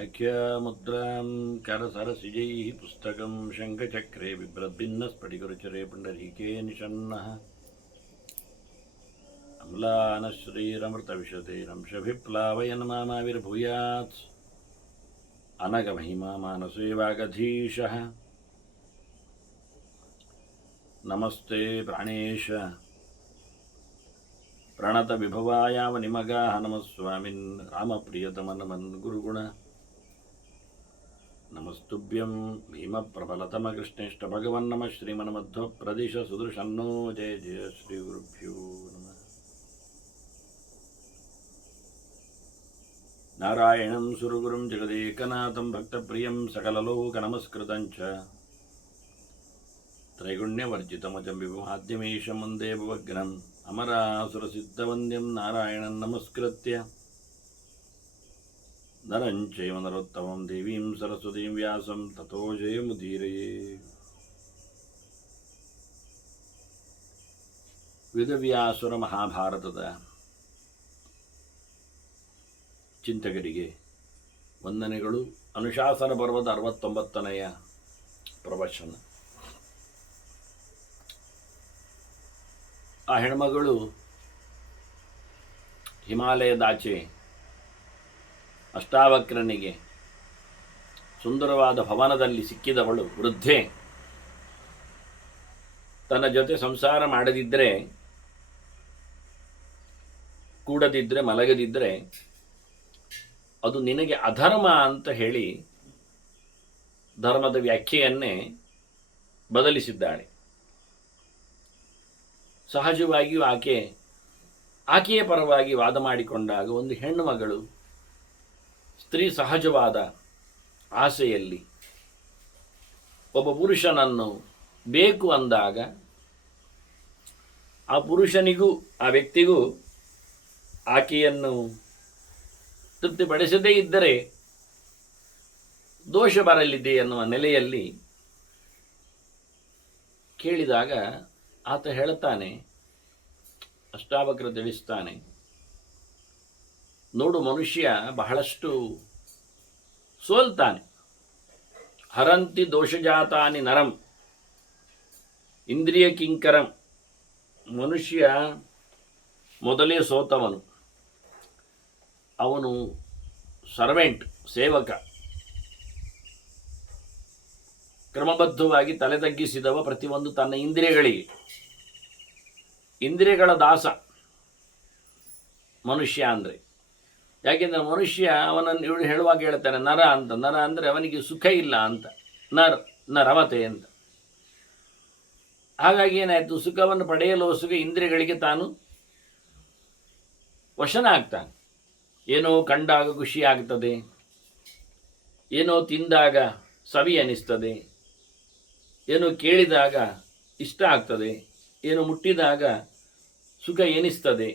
व्याख्यामुद्रां करसरसिजैः पुस्तकं शङ्खचक्रे बिभ्रद्भिन्नस्फटिकरुचिरे पुण्डरीके निषण्णः अम्लानश्रीरमृतविशतेरंशभिप्लावयन् मामाविर्भूयात् अनगमहिमा मानसे वागधीशः नमस्ते प्राणेश प्रणतविभवायावनिमगाः नमः स्वामिन् रामप्रियतमनमन् गुरुगुण नमस्तुभ्यं भीमप्रबलतमकृष्णेष्टभगवन्नमः श्रीमन्मध्वप्रदिश सुदृशन्नो जय जय श्रीगुरुभ्यो नमः। नारायणं सुरगुरुं जगदेकनाथं भक्तप्रियं सकललोकनमस्कृतं च त्रैगुण्यवर्जितमजं विभुमाद्यमीशं वन्दे भवग्नम् अमरासुरसिद्धवन्द्यं नारायणं नमस्कृत्य नरं चैव नरोत्तमं देवीं सरस्वतीं व्यासं ततो जयमुदीरये। ವೇದವ್ಯಾಸುರ ಮಹಾಭಾರತದ ಚಿಂತಕರಿಗೆ ವಂದನೆಗಳು. ಅನುಶಾಸನ ಪರ್ವದ 69ನೆಯ ಪ್ರವಚನ. ಆ ಹೆಣ್ಮಗಳು ಹಿಮಾಲಯದಾಚೆ ಅಷ್ಟಾವಕ್ರನಿಗೆ ಸುಂದರವಾದ ಭವನದಲ್ಲಿ ಸಿಕ್ಕಿದವಳು ವೃದ್ಧೆ. ತನ್ನ ಜೊತೆ ಸಂಸಾರ ಮಾಡದಿದ್ದರೆ, ಕೂಡದಿದ್ದರೆ, ಮಲಗದಿದ್ದರೆ ಅದು ನಿನಗೆ ಅಧರ್ಮ ಅಂತ ಹೇಳಿ ಧರ್ಮದ ವ್ಯಾಖ್ಯೆಯನ್ನೇ ಬದಲಿಸಿದ್ದಾಳೆ. ಸಹಜವಾಗಿಯೂ ಆಕೆಯ ಪರವಾಗಿ ವಾದ ಮಾಡಿಕೊಂಡಾಗ ಒಂದು ಹೆಣ್ಣು ಮಗಳು ಸ್ತ್ರೀ ಸಹಜವಾದ ಆಸೆಯಲ್ಲಿ ಒಬ್ಬ ಪುರುಷನನ್ನು ಬೇಕು ಅಂದಾಗ ಆ ಪುರುಷನಿಗೂ ಆ ವ್ಯಕ್ತಿಗೂ ಆಕೆಯನ್ನು ತೃಪ್ತಿಪಡಿಸದೇ ಇದ್ದರೆ ದೋಷ ಬರಲಿದೆ ಎನ್ನುವ ನೆಲೆಯಲ್ಲಿ ಕೇಳಿದಾಗ ಆತ ಹೇಳುತ್ತಾನೆ, ಅಷ್ಟಾವಕ್ರ ತಿಳಿಸ್ತಾನೆ, ನೋಡು, ಮನುಷ್ಯ ಬಹಳಷ್ಟು ಸೋಲ್ತಾನೆ. ಹರಂತಿ ದೋಷಜಾತಾನಿ ನರಂ ಇಂದ್ರಿಯ ಕಿಂಕರಂ. ಮನುಷ್ಯ ಮೊದಲೇ ಸೋತವನು. ಅವನು ಸರ್ವೆಂಟ್, ಸೇವಕ, ಕ್ರಮಬದ್ಧವಾಗಿ ತಲೆ ತಗ್ಗಿಸಿದವ ಪ್ರತಿಯೊಂದು ತನ್ನ ಇಂದ್ರಿಯಗಳಿಗೆ. ಇಂದ್ರಿಯಗಳ ದಾಸ ಮನುಷ್ಯ ಅಂದರೆ. ಯಾಕೆಂದರೆ ಮನುಷ್ಯ ಅವನನ್ನು ಇವಳು ಹೇಳುವಾಗ ಹೇಳ್ತಾನೆ ನರ ಅಂತ. ನರ ಅಂದರೆ ಅವನಿಗೆ ಸುಖ ಇಲ್ಲ ಅಂತ, ನರಮತೆ ಅಂತ. ಹಾಗಾಗಿ ಏನಾಯಿತು, ಸುಖವನ್ನು ಪಡೆಯಲು ಸುಖ ಇಂದ್ರಿಯಗಳಿಗೆ ತಾನು ವಶನ ಆಗ್ತಾನೆ. ಏನೋ ಕಂಡಾಗ ಖುಷಿ ಆಗ್ತದೆ, ಏನೋ ತಿಂದಾಗ ಸವಿ ಅನ್ನಿಸ್ತದೆ, ಏನೋ ಕೇಳಿದಾಗ ಇಷ್ಟ ಆಗ್ತದೆ, ಏನು ಮುಟ್ಟಿದಾಗ ಸುಖ ಎನಿಸ್ತದೆ,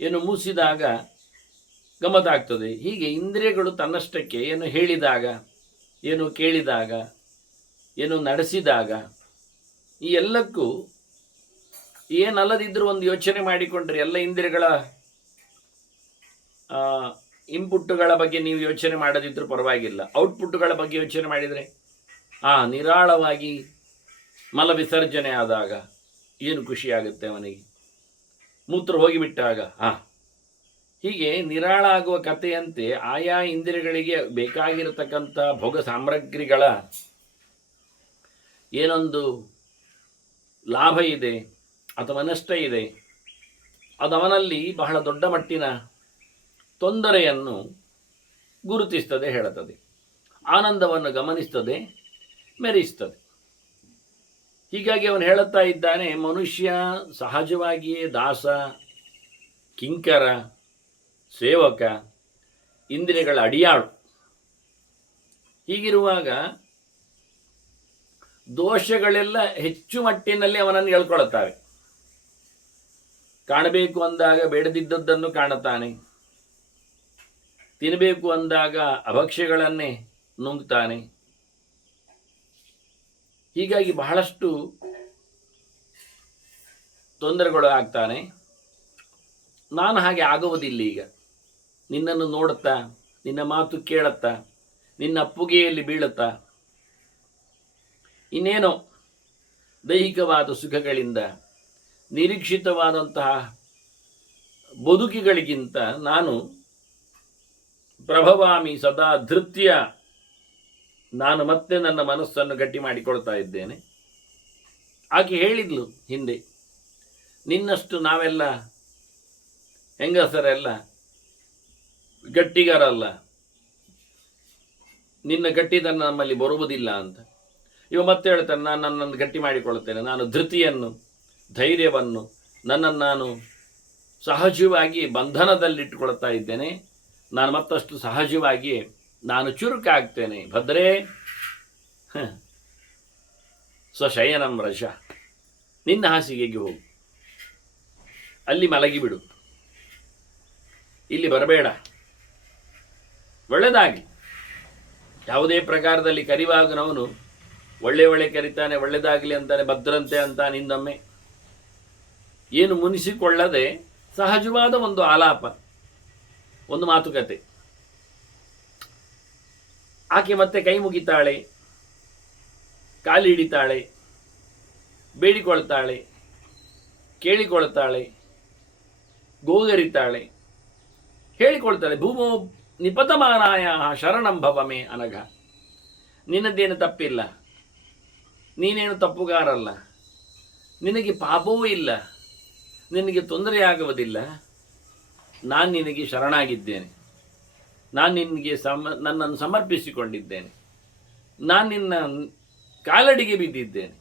ಏನು ಮೂಸಿದಾಗ ಗಮತಾಗ್ತದೆ. ಹೀಗೆ ಇಂದ್ರಿಯಗಳು ತನ್ನಷ್ಟಕ್ಕೆ ಏನು ಹೇಳಿದಾಗ, ಏನು ಕೇಳಿದಾಗ, ಏನು ನಡೆಸಿದಾಗ, ಈ ಎಲ್ಲಕ್ಕೂ ಏನಲ್ಲದಿದ್ದರೂ ಒಂದು ಯೋಚನೆ ಮಾಡಿಕೊಂಡ್ರೆ, ಎಲ್ಲ ಇಂದ್ರಿಯಗಳ ಇನ್ಪುಟ್ಟುಗಳ ಬಗ್ಗೆ ನೀವು ಯೋಚನೆ ಮಾಡದಿದ್ದರೂ ಪರವಾಗಿಲ್ಲ, ಔಟ್ಪುಟ್ಟುಗಳ ಬಗ್ಗೆ ಯೋಚನೆ ಮಾಡಿದರೆ, ನಿರಾಳವಾಗಿ ಮಲ ವಿಸರ್ಜನೆ ಆದಾಗ ಏನು ಖುಷಿಯಾಗುತ್ತೆ ಅವನಿಗೆ, ಮೂತ್ರ ಹೋಗಿಬಿಟ್ಟಾಗ ಹೀಗೆ ನಿರಾಳ ಆಗುವ ಕಥೆಯಂತೆ ಆಯಾ ಇಂದ್ರಿಯಗಳಿಗೆ ಬೇಕಾಗಿರತಕ್ಕಂಥ ಭೋಗ ಸಾಮಗ್ರಿಗಳ ಏನೊಂದು ಲಾಭ ಇದೆ ಅಥವಾ ನಷ್ಟ ಇದೆ, ಅದು ಅವನಲ್ಲಿ ಬಹಳ ದೊಡ್ಡ ಮಟ್ಟಿನ ತೊಂದರೆಯನ್ನು ಗುರುತಿಸ್ತದೆ, ಹೇಳುತ್ತದೆ, ಆನಂದವನ್ನು ಗಮನಿಸ್ತದೆ, ಮೆರೆಯಿಸ್ತದೆ. ಹೀಗಾಗಿ ಅವನು ಹೇಳುತ್ತಾ ಇದ್ದಾನೆ, ಮನುಷ್ಯ ಸಹಜವಾಗಿಯೇ ದಾಸ, ಕಿಂಕರ, ಸೇವಕ, ಇಂದ್ರಿಯಗಳ ಅಡಿಯಾಳು. ಹೀಗಿರುವಾಗ ದೋಷಗಳೆಲ್ಲ ಹೆಚ್ಚು ಮಟ್ಟಿನಲ್ಲಿ ಅವನನ್ನು ಹೇಳ್ಕೊಳ್ಳುತ್ತವೆ. ಕಾಣಬೇಕು ಅಂದಾಗ ಬೇಡದಿದ್ದದ್ದನ್ನು ಕಾಣುತ್ತಾನೆ, ತಿನ್ನಬೇಕು ಅಂದಾಗ ಅಭಕ್ಷ್ಯಗಳನ್ನೇ ನುಂಗ್ತಾನೆ. ಹೀಗಾಗಿ ಬಹಳಷ್ಟು ತೊಂದರೆಗಳು ಆಗ್ತಾನೆ. ನಾನು ಹಾಗೆ ಆಗುವುದಿಲ್ಲ. ಈಗ ನಿನ್ನನ್ನು ನೋಡುತ್ತಾ ನಿನ್ನ ಮಾತು ಕೇಳತ್ತಾ, ನಿನ್ನ ಅಪ್ಪುಗೆಯಲ್ಲಿ ಬೀಳುತ್ತಾ, ಇನ್ನೇನೋ ದೈಹಿಕವಾದ ಸುಖಗಳಿಂದ ನಿರೀಕ್ಷಿತವಾದಂತಹ ಬದುಕಿಗಳಿಗಿಂತ ನಾನು ಪ್ರಭವಾಮಿ ಸದಾ ಧೃತ್ಯ, ನಾನು ಮತ್ತೆ ನನ್ನ ಮನಸ್ಸನ್ನು ಗಟ್ಟಿ ಮಾಡಿಕೊಳ್ತಾ ಇದ್ದೇನೆ. ಆಕೆ ಹೇಳಿದ್ಲು ಹಿಂದೆ, ನಿನ್ನಷ್ಟು ನಾವೆಲ್ಲ ಹೆಂಗಸರೆಲ್ಲ ಗಟ್ಟಿಗಾರಲ್ಲ, ನಿನ್ನ ಗಟ್ಟಿತನ ನಮ್ಮಲ್ಲಿ ಬರುವುದಿಲ್ಲ ಅಂತ. ಇವ ಮತ್ತೆ ಹೇಳ್ತಾನೆ, ನಾನು ನನ್ನನ್ನು ಗಟ್ಟಿ ಮಾಡಿಕೊಳ್ಳುತ್ತೇನೆ, ನಾನು ಧೃತಿಯನ್ನು, ಧೈರ್ಯವನ್ನು, ನನ್ನನ್ನು ನಾನು ಸಹಜವಾಗಿ ಬಂಧನದಲ್ಲಿಟ್ಟುಕೊಳ್ತಾ ಇದ್ದೇನೆ, ನಾನು ಮತ್ತಷ್ಟು ಸಹಜವಾಗಿ ನಾನು ಚುರುಕಾಗ್ತೇನೆ. ಭದ್ರೇ ಸ್ವಶಯನಂ ರಶ, ನಿನ್ನ ಹಾಸಿಗೆಗೆ ಹೋಗು, ಅಲ್ಲಿ ಮಲಗಿಬಿಡು, ಇಲ್ಲಿ ಬರಬೇಡ, ಒಳ್ಳೆದಾಗಿ. ಯಾವುದೇ ಪ್ರಕಾರದಲ್ಲಿ ಕರಿವಾಗನವನು ಒಳ್ಳೆ ಕರಿತಾನೆ, ಒಳ್ಳೆದಾಗಲಿ ಅಂತಾನೆ, ಭದ್ರಂತೆ ಅಂತಾನೆ. ಹಿಂದೊಮ್ಮೆ ಏನು ಮುನಿಸಿಕೊಳ್ಳದೆ ಸಹಜವಾದ ಒಂದು ಆಲಾಪ, ಒಂದು ಮಾತುಕತೆ. ಆಕೆ ಮತ್ತೆ ಕೈ ಮುಗಿತಾಳೆ, ಕಾಲಿಡಿತಾಳೆ, ಬೇಡಿಕೊಳ್ತಾಳೆ, ಕೇಳಿಕೊಳ್ತಾಳೆ, ಗೋಗರಿತಾಳೆ, ಹೇಳಿಕೊಳ್ತಾಳೆ. ಭೂಮೋ ನಿಪತಮಾನಾಯ ಶರಣಂ ಭವಮೇ ಅನಘ, ನಿನ್ನದೇನು ತಪ್ಪಿಲ್ಲ, ನೀನೇನು ತಪ್ಪುಗಾರಲ್ಲ, ನಿನಗೆ ಪಾಪವೂ ಇಲ್ಲ, ನಿನಗೆ ತೊಂದರೆಯಾಗುವುದಿಲ್ಲ, ನಾನು ನಿನಗೆ ಶರಣಾಗಿದ್ದೇನೆ, ನಾನು ನಿನಗೆ ನನ್ನನ್ನು ಸಮರ್ಪಿಸಿಕೊಂಡಿದ್ದೇನೆ, ನಾನು ನಿನ್ನ ಕಾಲಡಿಗೆ ಬಿದ್ದಿದ್ದೇನೆ,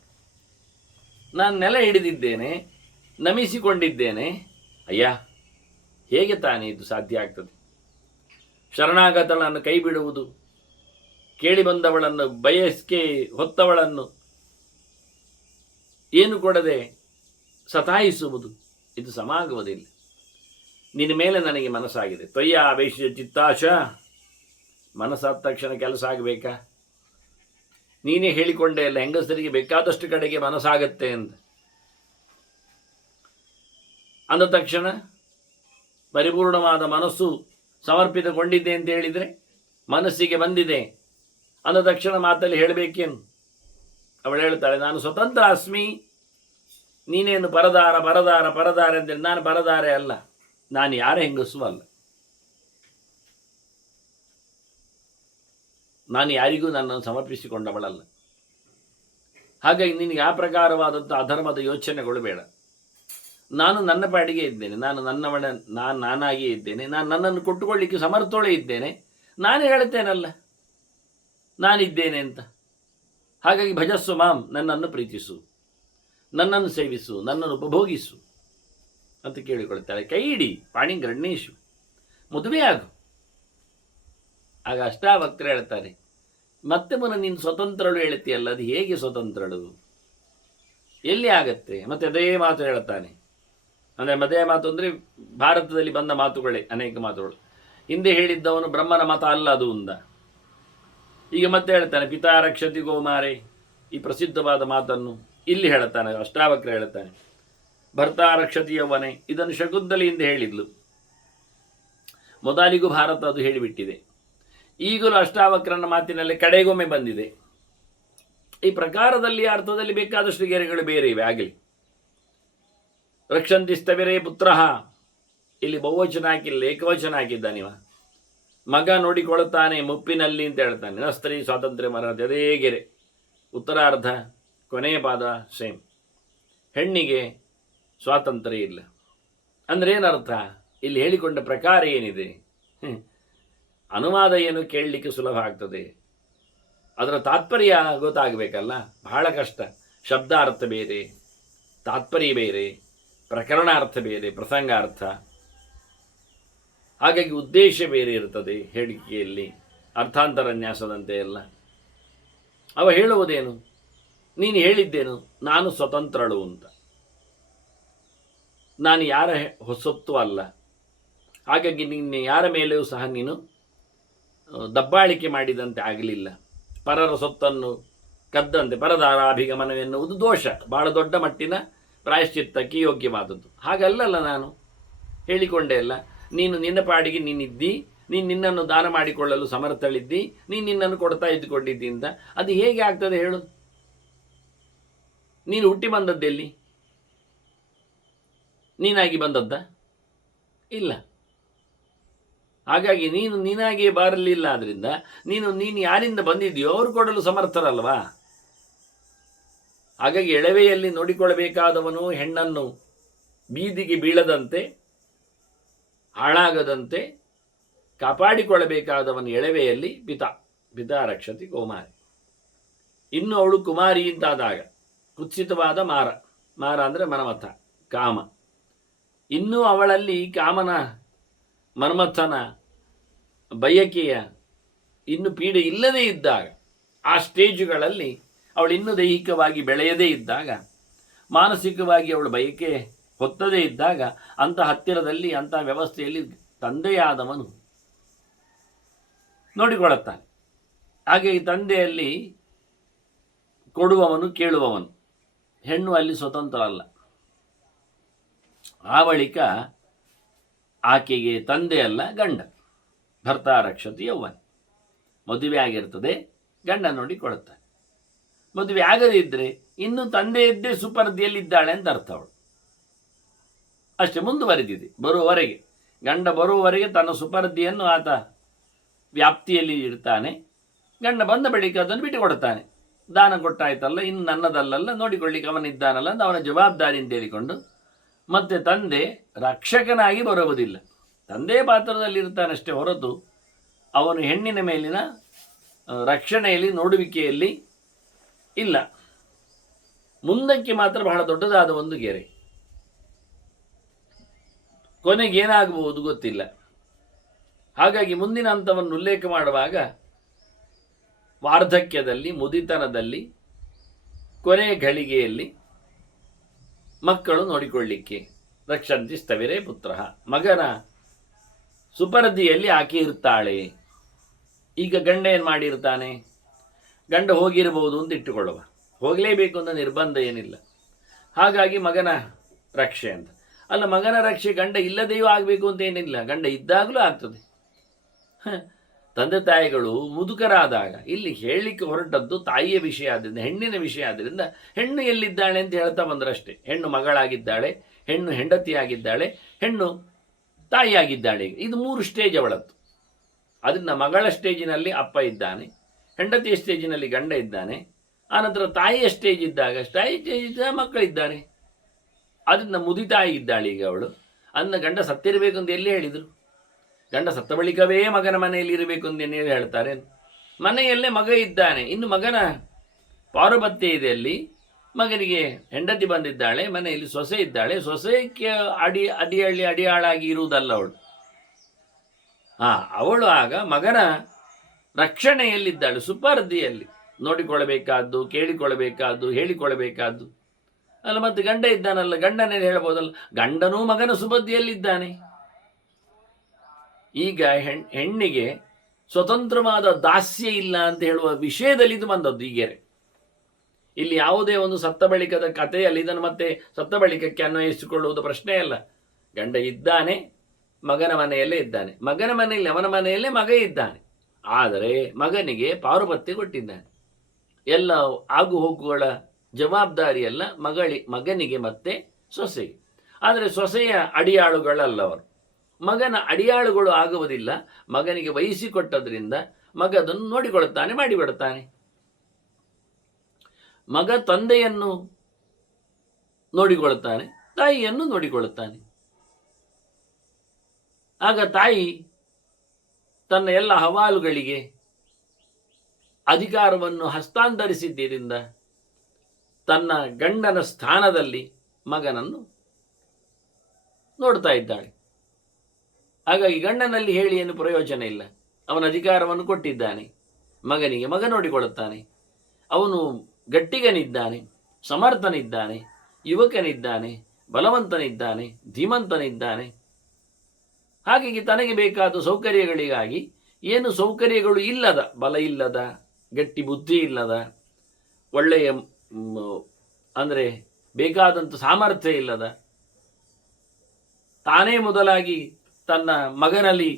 ನಾನು ನೆಲ ಹಿಡಿದಿದ್ದೇನೆ, ನಮಿಸಿಕೊಂಡಿದ್ದೇನೆ. ಅಯ್ಯ, ಹೇಗೆ ತಾನೇ ಇದು ಸಾಧ್ಯ ಆಗ್ತದೆ? ಶರಣಾಗತಳನ್ನು ಕೈ ಬಿಡುವುದು, ಕೇಳಿ ಬಂದವಳನ್ನು, ಬಯಸ್ಕೆ ಹೊತ್ತವಳನ್ನು ಏನು ಕೊಡದೆ ಸತಾಯಿಸುವುದು, ಇದು ಸಮಾಗುವುದಿಲ್ಲ. ನಿನ್ನ ಮೇಲೆ ನನಗೆ ಮನಸ್ಸಾಗಿದೆ. ತ್ವಯ್ಯ ಆವೇಶ ಚಿತ್ತಾಶ, ಮನಸ್ಸಾದ ತಕ್ಷಣ ಕೆಲಸ ಆಗಬೇಕಾ? ನೀನೇ ಹೇಳಿಕೊಂಡೆ ಅಲ್ಲ, ಹೆಂಗಸರಿಗೆ ಬೇಕಾದಷ್ಟು ಕಡೆಗೆ ಮನಸ್ಸಾಗತ್ತೆ ಅಂತ. ಅಂದ ತಕ್ಷಣ ಪರಿಪೂರ್ಣವಾದ ಮನಸ್ಸು ಸಮರ್ಪಿತಗೊಂಡಿದ್ದೆ ಅಂತ ಹೇಳಿದರೆ, ಮನಸ್ಸಿಗೆ ಬಂದಿದೆ ಅಂದ ತಕ್ಷಣ ಮಾತಲ್ಲಿ ಹೇಳಬೇಕೇನು? ಅವಳು ಹೇಳ್ತಾಳೆ, ನಾನು ಸ್ವತಂತ್ರ ಅಸ್ಮಿ, ನೀನೇನು ಪರದಾರ ಪರದಾರ ಪರದಾರ ಅಂದರೆ ನಾನು ಪರದಾರೆ ಅಲ್ಲ, ನಾನು ಯಾರ ಹೆಂಗಸೂ ಅಲ್ಲ, ನಾನು ಯಾರಿಗೂ ನನ್ನನ್ನು ಸಮರ್ಪಿಸಿಕೊಂಡವಳಲ್ಲ. ಹಾಗಾಗಿ ನಿನಗೆ ಆ ಪ್ರಕಾರವಾದಂಥ ಅಧರ್ಮದ ಯೋಚನೆಗಳು ಬೇಡ. ನಾನು ನನ್ನ ಪಾಡಿಗೆ ಇದ್ದೇನೆ, ನಾನು ನಾನಾಗಿಯೇ ಇದ್ದೇನೆ, ನಾನು ನನ್ನನ್ನು ಕೊಟ್ಟುಕೊಳ್ಳಿಕ್ಕೆ ಸಮರ್ಥೋಳೆ ಇದ್ದೇನೆ, ನಾನು ಹೇಳುತ್ತೇನಲ್ಲ ನಾನಿದ್ದೇನೆ ಅಂತ. ಹಾಗಾಗಿ ಭಜಸ್ಸು ಮಾಂ, ನನ್ನನ್ನು ಪ್ರೀತಿಸು, ನನ್ನನ್ನು ಸೇವಿಸು, ನನ್ನನ್ನು ಉಪಭೋಗಿಸು ಅಂತ ಕೇಳಿಕೊಳ್ತಾಳೆ. ಕೈ ಹಿಡಿ ಪಾಣಿ ಗಣೇಶು, ಮದುವೆ ಆಗು. ಆಗ ಅಷ್ಟಾವಕ್ರ ಹೇಳ್ತಾರೆ, ಮತ್ತೆ ಪುನಃ ನೀನು ಸ್ವತಂತ್ರಳು ಹೇಳ್ತೀಯಲ್ಲ, ಅದು ಹೇಗೆ ಸ್ವತಂತ್ರಳು, ಎಲ್ಲಿ ಆಗತ್ತೆ? ಮತ್ತೆ ಅದೇ ಮಾತು ಹೇಳ್ತಾನೆ. ಅಂದರೆ ಅದೇ ಮಾತು ಅಂದರೆ ಭಾರತದಲ್ಲಿ ಬಂದ ಮಾತುಗಳೇ ಅನೇಕ ಮಾತುಗಳು. ಹಿಂದೆ ಹೇಳಿದ್ದವನು ಬ್ರಹ್ಮನ ಮತ ಅಲ್ಲ ಅದು ಅಂದ. ಈಗ ಮತ್ತೆ ಹೇಳ್ತಾನೆ, ಪಿತಾ ರಕ್ಷತಿ ಗೋಮಾರೆ, ಈ ಪ್ರಸಿದ್ಧವಾದ ಮಾತನ್ನು ಇಲ್ಲಿ ಹೇಳ್ತಾನೆ, ಅಷ್ಟಾವಕ್ರ ಹೇಳ್ತಾನೆ. ಭರ್ತಾ ರಕ್ಷತಿಯವನೇ, ಇದನ್ನು ಶಕುಂತಲಿ ಹಿಂದೆ ಹೇಳಿದ್ಲು, ಮೊದಲಿಗೂ ಭಾರತ ಅದು ಹೇಳಿಬಿಟ್ಟಿದೆ. ಈಗಲೂ ಅಷ್ಟಾವಕ್ರನ ಮಾತಿನಲ್ಲಿ ಕಡೆಗೊಮ್ಮೆ ಬಂದಿದೆ. ಈ ಪ್ರಕಾರದಲ್ಲಿ ಅರ್ಥದಲ್ಲಿ ಬೇಕಾದಷ್ಟು ಗೆರೆಗಳು ಬೇರೆ ಇವೆ. ಆಗಲಿ ರಕ್ಷಂತಿಸ್ತವಿರೇ ಪುತ್ರ, ಇಲ್ಲಿ ಬಹುವಚನ ಹಾಕಿಲ್ಲ, ಏಕವಚನ ಹಾಕಿದ್ದಾನಿವ. ಮಗ ನೋಡಿಕೊಳ್ಳುತ್ತಾನೆ ಮುಪ್ಪಿನಲ್ಲಿ ಅಂತ ಹೇಳ್ತಾನೆ. ನ ಸ್ತ್ರೀ ಸ್ವಾತಂತ್ರ್ಯ ಮರತೆ, ಅದೇ ಗೆರೆ, ಉತ್ತರಾರ್ಧ ಕೊನೆಯ ಪಾದ ಸೇಮ್. ಹೆಣ್ಣಿಗೆ ಸ್ವಾತಂತ್ರ್ಯ ಇಲ್ಲ ಅಂದರೆ ಏನರ್ಥ? ಇಲ್ಲಿ ಹೇಳಿಕೊಂಡ ಪ್ರಕಾರ ಏನಿದೆ, ಅನುವಾದ ಏನು ಕೇಳಲಿಕ್ಕೆ ಸುಲಭ ಆಗ್ತದೆ, ಅದರ ತಾತ್ಪರ್ಯ ಗೊತ್ತಾಗಬೇಕಲ್ಲ, ಬಹಳ ಕಷ್ಟ. ಶಬ್ದಾರ್ಥ ಬೇರೆ, ತಾತ್ಪರ್ಯ ಬೇರೆ, ಪ್ರಕರಣಾರ್ಥ ಬೇರೆ, ಪ್ರಸಂಗಾರ್ಥ. ಹಾಗಾಗಿ ಉದ್ದೇಶ ಬೇರೆ ಇರ್ತದೆ ಹೇಳಿಕೆಯಲ್ಲಿ, ಅರ್ಥಾಂತರನ್ಯಾಸದಂತೆ ಎಲ್ಲ. ಅವ ಹೇಳುವುದೇನು? ನೀನು ಹೇಳಿದ್ದೇನು? ನಾನು ಸ್ವತಂತ್ರಳು ಅಂತ, ನಾನು ಯಾರ ಹೊಸತ್ತು ಅಲ್ಲ. ಹಾಗಾಗಿ ನಿನ್ನೆ ಯಾರ ಮೇಲೆಯೂ ಸಹ ನೀನು ದಬ್ಬಾಳಿಕೆ ಮಾಡಿದಂತೆ ಆಗಲಿಲ್ಲ. ಪರರ ಸೊತ್ತನ್ನು ಕದ್ದಂತೆ ಪರದಾರಾಭಿಗಮನವೆನ್ನುವುದು ದೋಷ, ಬಹಳ ದೊಡ್ಡ ಮಟ್ಟಿನ ಪ್ರಾಯಶ್ಚಿತ್ತಕ್ಕೆ ಯೋಗ್ಯವಾದದ್ದು. ಹಾಗಲ್ಲಲ್ಲ, ನಾನು ಹೇಳಿಕೊಂಡೆ ಅಲ್ಲ, ನೀನು ನಿನ್ನ ಪಾಡಿಗೆ ನೀನಿದ್ದಿ, ನೀನು ನಿನ್ನನ್ನು ದಾನ ಮಾಡಿಕೊಳ್ಳಲು ಸಮರ್ಥಳಿದ್ದಿ, ನೀನು ನಿನ್ನನ್ನು ಕೊಡ್ತಾ ಇದ್ದುಕೊಂಡಿದ್ದಿ ಅಂತ. ಅದು ಹೇಗೆ ಆಗ್ತದೆ ಹೇಳು? ನೀನು ಹುಟ್ಟಿ ಬಂದದ್ದೆಲ್ಲಿ? ನೀನಾಗಿ ಬಂದದ್ದ? ಇಲ್ಲ. ಹಾಗಾಗಿ ನೀನು ನೀನಾಗಿಯೇ ಬರಲಿಲ್ಲ. ಆದ್ರಿಂದ ನೀನು ಯಾರಿಂದ ಬಂದಿದೆಯೋ ಅವರು ಕೊಡಲು ಸಮರ್ಥರಲ್ವಾ? ಹಾಗಾಗಿ ಎಳವೆಯಲ್ಲಿ ನೋಡಿಕೊಳ್ಳಬೇಕಾದವನು ಹೆಣ್ಣನ್ನು ಬೀದಿಗೆ ಬೀಳದಂತೆ, ಹಾಳಾಗದಂತೆ ಕಾಪಾಡಿಕೊಳ್ಳಬೇಕಾದವನು ಎಳವೆಯಲ್ಲಿ ಪಿತಾ ರಕ್ಷತಿ ಕೌಮಾರಿ. ಇನ್ನು ಅವಳು ಕುಮಾರಿ ಅಂತಾದಾಗ ಕುತ್ಸಿತವಾದ ಮಾರ ಅಂದರೆ ಮನ್ಮಥ, ಕಾಮ. ಇನ್ನೂ ಅವಳಲ್ಲಿ ಕಾಮನ, ಮನ್ಮಥನ ಬಯಕೆಯ ಇನ್ನು ಪೀಡೆ ಇಲ್ಲದೇ ಇದ್ದಾಗ, ಆ ಸ್ಟೇಜುಗಳಲ್ಲಿ ಅವಳು ಇನ್ನೂ ದೈಹಿಕವಾಗಿ ಬೆಳೆಯದೇ ಇದ್ದಾಗ, ಮಾನಸಿಕವಾಗಿ ಅವಳು ಬಯಕೆ ಹೊತ್ತದೇ ಇದ್ದಾಗ, ಅಂಥ ಹತ್ತಿರದಲ್ಲಿ ಅಂಥ ವ್ಯವಸ್ಥೆಯಲ್ಲಿ ತಂದೆಯಾದವನು ನೋಡಿಕೊಳ್ಳುತ್ತಾನೆ. ಹಾಗೆ ಈ ತಂದೆಯಲ್ಲಿ ಕೊಡುವವನು ಕೇಳುವವನು, ಹೆಣ್ಣು ಅಲ್ಲಿ ಸ್ವತಂತ್ರ ಅಲ್ಲ. ಆ ಬಳಿಕ ಆಕೆಗೆ ತಂದೆ ಅಲ್ಲ ಗಂಡ, ಭರ್ತ ರಕ್ಷತಿ ಯೌವನ. ಮದುವೆ ಆಗಿರ್ತದೆ, ಗಂಡ ನೋಡಿಕೊಳ್ಳುತ್ತಾನೆ. ಮದುವೆ ಆಗದಿದ್ದರೆ ಇನ್ನು ತಂದೆ ಇದ್ದೇ ಸುಪರ್ದಿಯಲ್ಲಿದ್ದಾಳೆ ಅಂತ ಅರ್ಥ. ಅವಳು ಅಷ್ಟೇ ಮುಂದುವರೆದಿದೆ ಬರುವವರೆಗೆ, ಗಂಡ ಬರುವವರೆಗೆ ತನ್ನ ಸುಪರ್ದಿಯನ್ನು ಆತ ವ್ಯಾಪ್ತಿಯಲ್ಲಿ ಇರ್ತಾನೆ. ಗಂಡ ಬಂದ ಬಳಿಕ ಅದನ್ನು ಬಿಟ್ಟುಕೊಡ್ತಾನೆ. ದಾನ ಕೊಟ್ಟಾಯ್ತಲ್ಲ, ಇನ್ನು ನನ್ನದಲ್ಲ, ನೋಡಿಕೊಳ್ಳಿಕ್ಕೆ ಅವನಿದ್ದಾನಲ್ಲ ಅಂತ ಅವನ ಜವಾಬ್ದಾರಿ ಅಂತ ಹೇಳಿಕೊಂಡು ಮತ್ತೆ ತಂದೆ ರಕ್ಷಕನಾಗಿ ಬರುವುದಿಲ್ಲ. ತಂದೆ ಪಾತ್ರದಲ್ಲಿ ಇರ್ತಾನಷ್ಟೇ ಹೊರತು ಅವನು ಹೆಣ್ಣಿನ ಮೇಲಿನ ರಕ್ಷಣೆಯಲ್ಲಿ, ನೋಡುವಿಕೆಯಲ್ಲಿ ಇಲ್ಲ. ಮುಂದಕ್ಕೆ ಮಾತ್ರ ಬಹಳ ದೊಡ್ಡದಾದ ಒಂದು ಗೆರೆ. ಕೊನೆಗೇನಾಗಬಹುದು ಗೊತ್ತಿಲ್ಲ. ಹಾಗಾಗಿ ಮುಂದಿನ ಹಂತವನ್ನು ಉಲ್ಲೇಖ ಮಾಡುವಾಗ ವಾರ್ಧಕ್ಯದಲ್ಲಿ, ಮುದಿತನದಲ್ಲಿ, ಕೊನೆಯ ಘಳಿಗೆಯಲ್ಲಿ ಮಕ್ಕಳು ನೋಡಿಕೊಳ್ಳಿಕ್ಕೆ ರಕ್ಷಂತಿ ಸ್ಥವಿರೇ ಪುತ್ರ, ಮಗನ ಸುಪರ್ದಿಯಲ್ಲಿ ಆಕೆ ಇರ್ತಾಳೆ. ಈಗ ಗಂಡ ಏನು ಮಾಡಿರ್ತಾನೆ? ಗಂಡ ಹೋಗಿರಬಹುದು ಅಂತ ಇಟ್ಟುಕೊಳ್ಳುವ, ಹೋಗಲೇಬೇಕು ಅಂತ ನಿರ್ಬಂಧ ಏನಿಲ್ಲ. ಹಾಗಾಗಿ ಮಗನ ರಕ್ಷೆ ಅಂತ ಅಲ್ಲ, ಮಗನ ರಕ್ಷೆ ಗಂಡ ಇಲ್ಲದೆಯೂ ಆಗಬೇಕು ಅಂತ ಏನಿಲ್ಲ, ಗಂಡ ಇದ್ದಾಗಲೂ ಆಗ್ತದೆ. ತಂದೆ ತಾಯಿಗಳು ಮುದುಕರಾದಾಗ, ಇಲ್ಲಿ ಹೇಳಲಿಕ್ಕೆ ಹೊರಟದ್ದು ತಾಯಿಯ ವಿಷಯ ಆದ್ದರಿಂದ, ಹೆಣ್ಣಿನ ವಿಷಯ ಆದ್ದರಿಂದ ಹೆಣ್ಣು ಎಲ್ಲಿದ್ದಾಳೆ ಅಂತ ಹೇಳ್ತಾ ಬಂದ್ರಷ್ಟೇ. ಹೆಣ್ಣು ಮಗಳಾಗಿದ್ದಾಳೆ, ಹೆಣ್ಣು ಹೆಂಡತಿಯಾಗಿದ್ದಾಳೆ, ಹೆಣ್ಣು ತಾಯಿಯಾಗಿದ್ದಾಳೆ. ಇದು 3 ಸ್ಟೇಜ್ ಅವಳದ್ದು. ಅದರಿಂದ ಮಗಳ ಸ್ಟೇಜಿನಲ್ಲಿ ಅಪ್ಪ ಇದ್ದಾನೆ, ಹೆಂಡತಿಯ ಸ್ಟೇಜಿನಲ್ಲಿ ಗಂಡ ಇದ್ದಾನೆ, ಆನಂತರ ತಾಯಿಯ ಸ್ಟೇಜ್ ಇದ್ದಾಗ ಮಕ್ಕಳಿದ್ದಾರೆ. ಅದರಿಂದ ಮುದಿತಾಯಿ ಇದ್ದಾಳೆ ಈಗ ಅವಳು. ಅನ್ನ ಗಂಡ ಸತ್ತಿರಬೇಕು ಅಂತ ಎಲ್ಲಿ ಹೇಳಿದರು? ಗಂಡ ಸತ್ತ ಬಳಿಕವೇ ಮಗನ ಮನೆಯಲ್ಲಿ ಇರಬೇಕು ಅಂತ ಏನೇನು ಹೇಳ್ತಾರೆ? ಮನೆಯಲ್ಲೇ ಮಗ ಇದ್ದಾನೆ, ಇನ್ನು ಮಗನ ಪಾರುಪತ್ಯ ಇದೆ. ಅಲ್ಲಿ ಮಗನಿಗೆ ಹೆಂಡತಿ ಬಂದಿದ್ದಾಳೆ, ಮನೆಯಲ್ಲಿ ಸೊಸೆ ಇದ್ದಾಳೆ. ಸೊಸೆಗೆ ಅಡಿಯಾಳಾಗಿ ಇರುವುದಲ್ಲ ಅವಳು. ಅವಳು ಆಗ ಮಗನ ರಕ್ಷಣೆಯಲ್ಲಿದ್ದಾಳೆ, ಸುಪರ್ದಿಯಲ್ಲಿ ನೋಡಿಕೊಳ್ಳಬೇಕಾದ್ದು, ಕೇಳಿಕೊಳ್ಳಬೇಕಾದ್ದು, ಹೇಳಿಕೊಳ್ಳಬೇಕಾದ್ದು ಅಲ್ಲ. ಮತ್ತೆ ಗಂಡ ಇದ್ದಾನಲ್ಲ, ಗಂಡನೇ ಹೇಳ್ಬೋದಲ್ಲ, ಗಂಡನೂ ಮಗನ ಸುಬದ್ದಿಯಲ್ಲಿದ್ದಾನೆ. ಈಗ ಹೆಣ್ಣಿಗೆ ಸ್ವತಂತ್ರವಾದ ದಾಸ್ಯ ಇಲ್ಲ ಅಂತ ಹೇಳುವ ವಿಷಯದಲ್ಲಿ ಇದು ಬಂದದ್ದು ಈಗೆರೆ. ಇಲ್ಲಿ ಯಾವುದೇ ಒಂದು ಸತ್ತ ಬಳಿಕದ ಕಥೆಯಲ್ಲಿ ಇದನ್ನು ಮತ್ತೆ ಸತ್ತ ಬಳಿಕಕ್ಕೆ ಅನ್ವಯಿಸಿಕೊಳ್ಳುವುದು ಪ್ರಶ್ನೆ ಅಲ್ಲ. ಗಂಡ ಇದ್ದಾನೆ, ಮಗನ ಮನೆಯಲ್ಲೇ ಇದ್ದಾನೆ, ಮಗನ ಮನೆಯಲ್ಲಿ ಅವನ ಮನೆಯಲ್ಲೇ ಮಗ ಇದ್ದಾನೆ. ಆದರೆ ಮಗನಿಗೆ ಪಾರುಪತ್ಯ ಕೊಟ್ಟಿದ್ದಾನೆ. ಎಲ್ಲ ಆಗು ಹೋಗುಗಳ ಜವಾಬ್ದಾರಿಯಲ್ಲ ಮಗನಿಗೆ ಮತ್ತೆ ಸೊಸೆಗೆ. ಆದರೆ ಸೊಸೆಯ ಅಡಿಯಾಳುಗಳಲ್ಲವರು, ಮಗನ ಅಡಿಯಾಳುಗಳು ಆಗುವುದಿಲ್ಲ. ಮಗನಿಗೆ ವಹಿಸಿಕೊಟ್ಟದ್ರಿಂದ ಮಗ ಅದನ್ನು ನೋಡಿಕೊಳ್ಳುತ್ತಾನೆ, ಮಾಡಿಬಿಡುತ್ತಾನೆ. ಮಗ ತಂದೆಯನ್ನು ನೋಡಿಕೊಳ್ಳುತ್ತಾನೆ, ತಾಯಿಯನ್ನು ನೋಡಿಕೊಳ್ಳುತ್ತಾನೆ. ಆಗ ತಾಯಿ ತನ್ನ ಎಲ್ಲ ಹವಾಲುಗಳಿಗೆ ಅಧಿಕಾರವನ್ನು ಹಸ್ತಾಂತರಿಸಿದ್ದರಿಂದ ತನ್ನ ಗಂಡನ ಸ್ಥಾನದಲ್ಲಿ ಮಗನನ್ನು ನೋಡ್ತಾ ಇದ್ದಾಳೆ. ಹಾಗಾಗಿ ಗಂಡನಲ್ಲಿ ಹೇಳಿ ಏನು ಪ್ರಯೋಜನ ಇಲ್ಲ. ಅವನ ಅಧಿಕಾರವನ್ನು ಕೊಟ್ಟಿದ್ದಾನೆ ಮಗನಿಗೆ, ಮಗ ನೋಡಿಕೊಳ್ಳುತ್ತಾನೆ. ಅವನು ಗಟ್ಟಿಗನಿದ್ದಾನೆ, ಸಮರ್ಥನಿದ್ದಾನೆ, ಯುವಕನಿದ್ದಾನೆ, ಬಲವಂತನಿದ್ದಾನೆ, ಧೀಮಂತನಿದ್ದಾನೆ. ಹಾಗಾಗಿ ತನಗೆ ಬೇಕಾದ ಸೌಕರ್ಯಗಳಿಗಾಗಿ ಏನು ಸೌಕರ್ಯಗಳು ಇಲ್ಲದ, ಬಲ ಇಲ್ಲದ, ಗಟ್ಟಿ ಬುದ್ಧಿ ಇಲ್ಲದ, ಒಳ್ಳೆಯ ಅಂದರೆ ಬೇಕಾದಂಥ ಸಾಮರ್ಥ್ಯ ಇಲ್ಲದ, ತಾನೇ ಮೊದಲಾಗಿ ತನ್ನ ಮಗನಲ್ಲಿ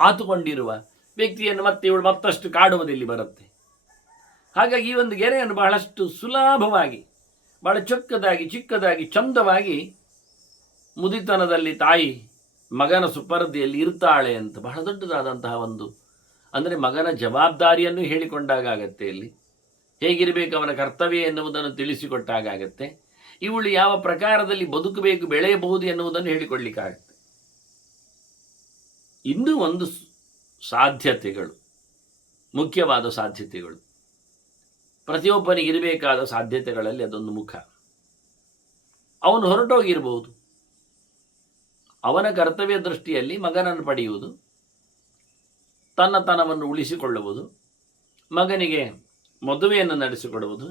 ಆತುಕೊಂಡಿರುವ ವ್ಯಕ್ತಿಯನ್ನು ಮತ್ತೆ ಇವಳು ಮತ್ತಷ್ಟು ಕಾಡುವುದಿಲ್ಲಿ ಬರುತ್ತೆ. ಹಾಗಾಗಿ ಈ ಒಂದು ಗೆರೆಯನ್ನು ಬಹಳಷ್ಟು ಸುಲಭವಾಗಿ, ಬಹಳ ಚಿಕ್ಕದಾಗಿ ಚಂದವಾಗಿ ಮುದಿತನದಲ್ಲಿ ತಾಯಿ ಮಗನ ಸುಪರ್ದಿಯಲ್ಲಿ ಇರ್ತಾಳೆ ಅಂತ ಬಹಳ ದೊಡ್ಡದಾದಂತಹ ಒಂದು, ಅಂದರೆ ಮಗನ ಜವಾಬ್ದಾರಿಯನ್ನು ಹೇಳಿಕೊಂಡಾಗತ್ತೆ, ಇಲ್ಲಿ ಹೇಗಿರಬೇಕು ಅವನ ಕರ್ತವ್ಯ ಎನ್ನುವುದನ್ನು ತಿಳಿಸಿಕೊಟ್ಟಾಗತ್ತೆ, ಇವಳು ಯಾವ ಪ್ರಕಾರದಲ್ಲಿ ಬದುಕಬೇಕು ಬೆಳೆಯಬಹುದು ಎನ್ನುವುದನ್ನು ಹೇಳಿಕೊಡ್ಲಿಕ್ಕಾಗತ್ತೆ. ಇನ್ನೂ ಒಂದು ಸಾಧ್ಯತೆಗಳು, ಮುಖ್ಯವಾದ ಸಾಧ್ಯತೆಗಳು, ಪ್ರತಿಯೊಬ್ಬನಿಗಿರಬೇಕಾದ ಸಾಧ್ಯತೆಗಳಲ್ಲಿ ಅದೊಂದು ಮುಖ. ಅವನು ಹೊರಟೋಗಿರಬಹುದು, ಅವನ ಕರ್ತವ್ಯ ದೃಷ್ಟಿಯಲ್ಲಿ ಮಗನನ್ನು ಪಡೆಯುವುದು, ತನ್ನತನವನ್ನು ಉಳಿಸಿಕೊಳ್ಳುವುದು, ಮಗನಿಗೆ ಮದುವೆಯನ್ನು ನಡೆಸಿಕೊಡುವುದು,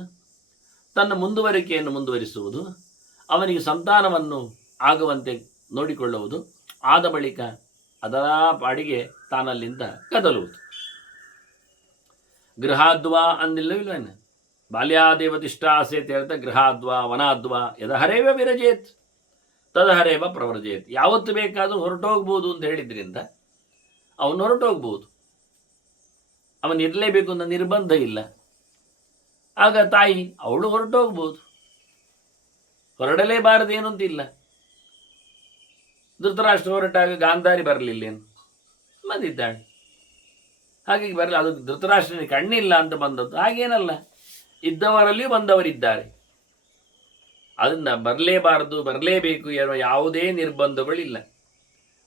ತನ್ನ ಮುಂದುವರಿಕೆಯನ್ನು ಮುಂದುವರಿಸುವುದು, ಅವನಿಗೆ ಸಂತಾನವನ್ನು ಆಗುವಂತೆ ನೋಡಿಕೊಳ್ಳುವುದು, ಆದ ಬಳಿಕ ಅದರ ಪಾಡಿಗೆ ತಾನಲ್ಲಿಂದ ಕದಲುವುದು. ಗೃಹಾದ್ವಾ ಅಂದಿಲ್ಲವಿಲ್ವೇನು, ಬಾಲ್ಯಾದೇವ ತಿಷ್ಟಾಸೆ ಅಂತ ಹೇಳ್ತಾ ಗೃಹಾದ್ವಾ ವನಾದ್ವಾ ಯದಹರೇವ ವಿರಜೇತ್ ತದಹರೇವ ಪ್ರವ್ರಜೇತ್. ಯಾವತ್ತು ಬೇಕಾದರೂ ಹೊರಟೋಗ್ಬೋದು ಅಂತ ಹೇಳಿದ್ರಿಂದ ಅವನು ಹೊರಟೋಗ್ಬೋದು, ಅವನಿರಲೇಬೇಕು ಅನ್ನೋ ನಿರ್ಬಂಧ ಇಲ್ಲ. ಆಗ ತಾಯಿ ಅವಳು ಹೊರಟೋಗ್ಬೋದು, ಹೊರಡಲೇಬಾರದೇನು ಅಂತಿಲ್ಲ. ಧೃತರಾಷ್ಟ್ರ ಹೊರಟಾಗ ಗಾಂಧಾರಿ ಬರಲಿಲ್ಲೇನು, ಬಂದಿದ್ದಾಳೆ. ಹಾಗಾಗಿ ಬರಲಿ, ಅದು ಧೃತರಾಷ್ಟ್ರನಿಗೆ ಕಣ್ಣಿಲ್ಲ ಅಂತ ಬಂದದ್ದು ಹಾಗೇನಲ್ಲ, ಇದ್ದವರಲ್ಲಿಯೂ ಬಂದವರಿದ್ದಾರೆ. ಅದನ್ನ ಬರಲೇಬಾರದು ಬರಲೇಬೇಕು ಎನ್ನುವ ಯಾವುದೇ ನಿರ್ಬಂಧಗಳಿಲ್ಲ.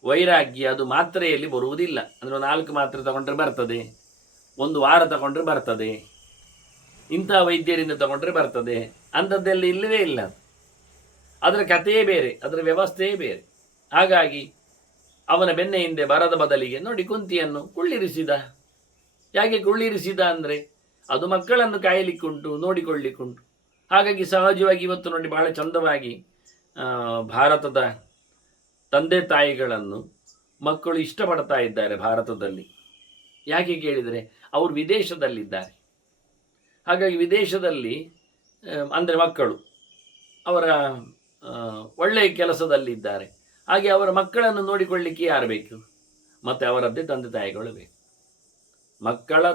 ವೈರಾಗ್ಯ ಅದು ಮಾತ್ರೆಯಲ್ಲಿ ಬರುವುದಿಲ್ಲ. ಅಂದರೆ 4 ಮಾತ್ರೆ ತಗೊಂಡ್ರೆ ಬರ್ತದೆ, 1 ವಾರ ತಗೊಂಡ್ರೆ ಬರ್ತದೆ, ಇಂಥ ವೈದ್ಯರಿಂದ ತಗೊಂಡ್ರೆ ಬರ್ತದೆ ಅಂಥದ್ದೆಲ್ಲ ಇಲ್ಲವೇ ಇಲ್ಲ. ಅದರ ಕಥೆಯೇ ಬೇರೆ, ಅದರ ವ್ಯವಸ್ಥೆಯೇ ಬೇರೆ. ಹಾಗಾಗಿ ಅವನ ಬೆನ್ನ ಹಿಂದೆ ಬರದ ಬದಲಿಗೆ ನೋಡಿ ಕುಂತಿಯನ್ನು ಕುಳ್ಳಿರಿಸಿದ. ಯಾಕೆ ಕುಳ್ಳಿರಿಸಿದ ಅಂದರೆ ಅದು ಮಕ್ಕಳನ್ನು ಕಾಯಲಿಕ್ಕುಂಟು, ನೋಡಿಕೊಳ್ಳಿಕ್ಕುಂಟು. ಹಾಗಾಗಿ ಸಹಜವಾಗಿ ಇವತ್ತು ನೋಡಿ ಬಹಳ ಚಂದವಾಗಿ ಭಾರತದ ತಂದೆ ತಾಯಿಗಳನ್ನು ಮಕ್ಕಳು ಇಷ್ಟಪಡ್ತಾ ಇದ್ದಾರೆ ಭಾರತದಲ್ಲಿ. ಯಾಕೆ ಕೇಳಿದರೆ ಅವರು ವಿದೇಶದಲ್ಲಿದ್ದಾರೆ. ಹಾಗಾಗಿ ವಿದೇಶದಲ್ಲಿ ಅಂದರೆ ಮಕ್ಕಳು ಅವರ ಒಳ್ಳೆಯ ಕೆಲಸದಲ್ಲಿದ್ದಾರೆ. ಹಾಗೆ ಅವರ ಮಕ್ಕಳನ್ನು ನೋಡಿಕೊಳ್ಳಿಕ್ಕೆ ಯಾರು ಬೇಕು? ಮತ್ತು ಅವರದ್ದೇ ತಂದೆ ತಾಯಿಗಳು ಬೇಕು.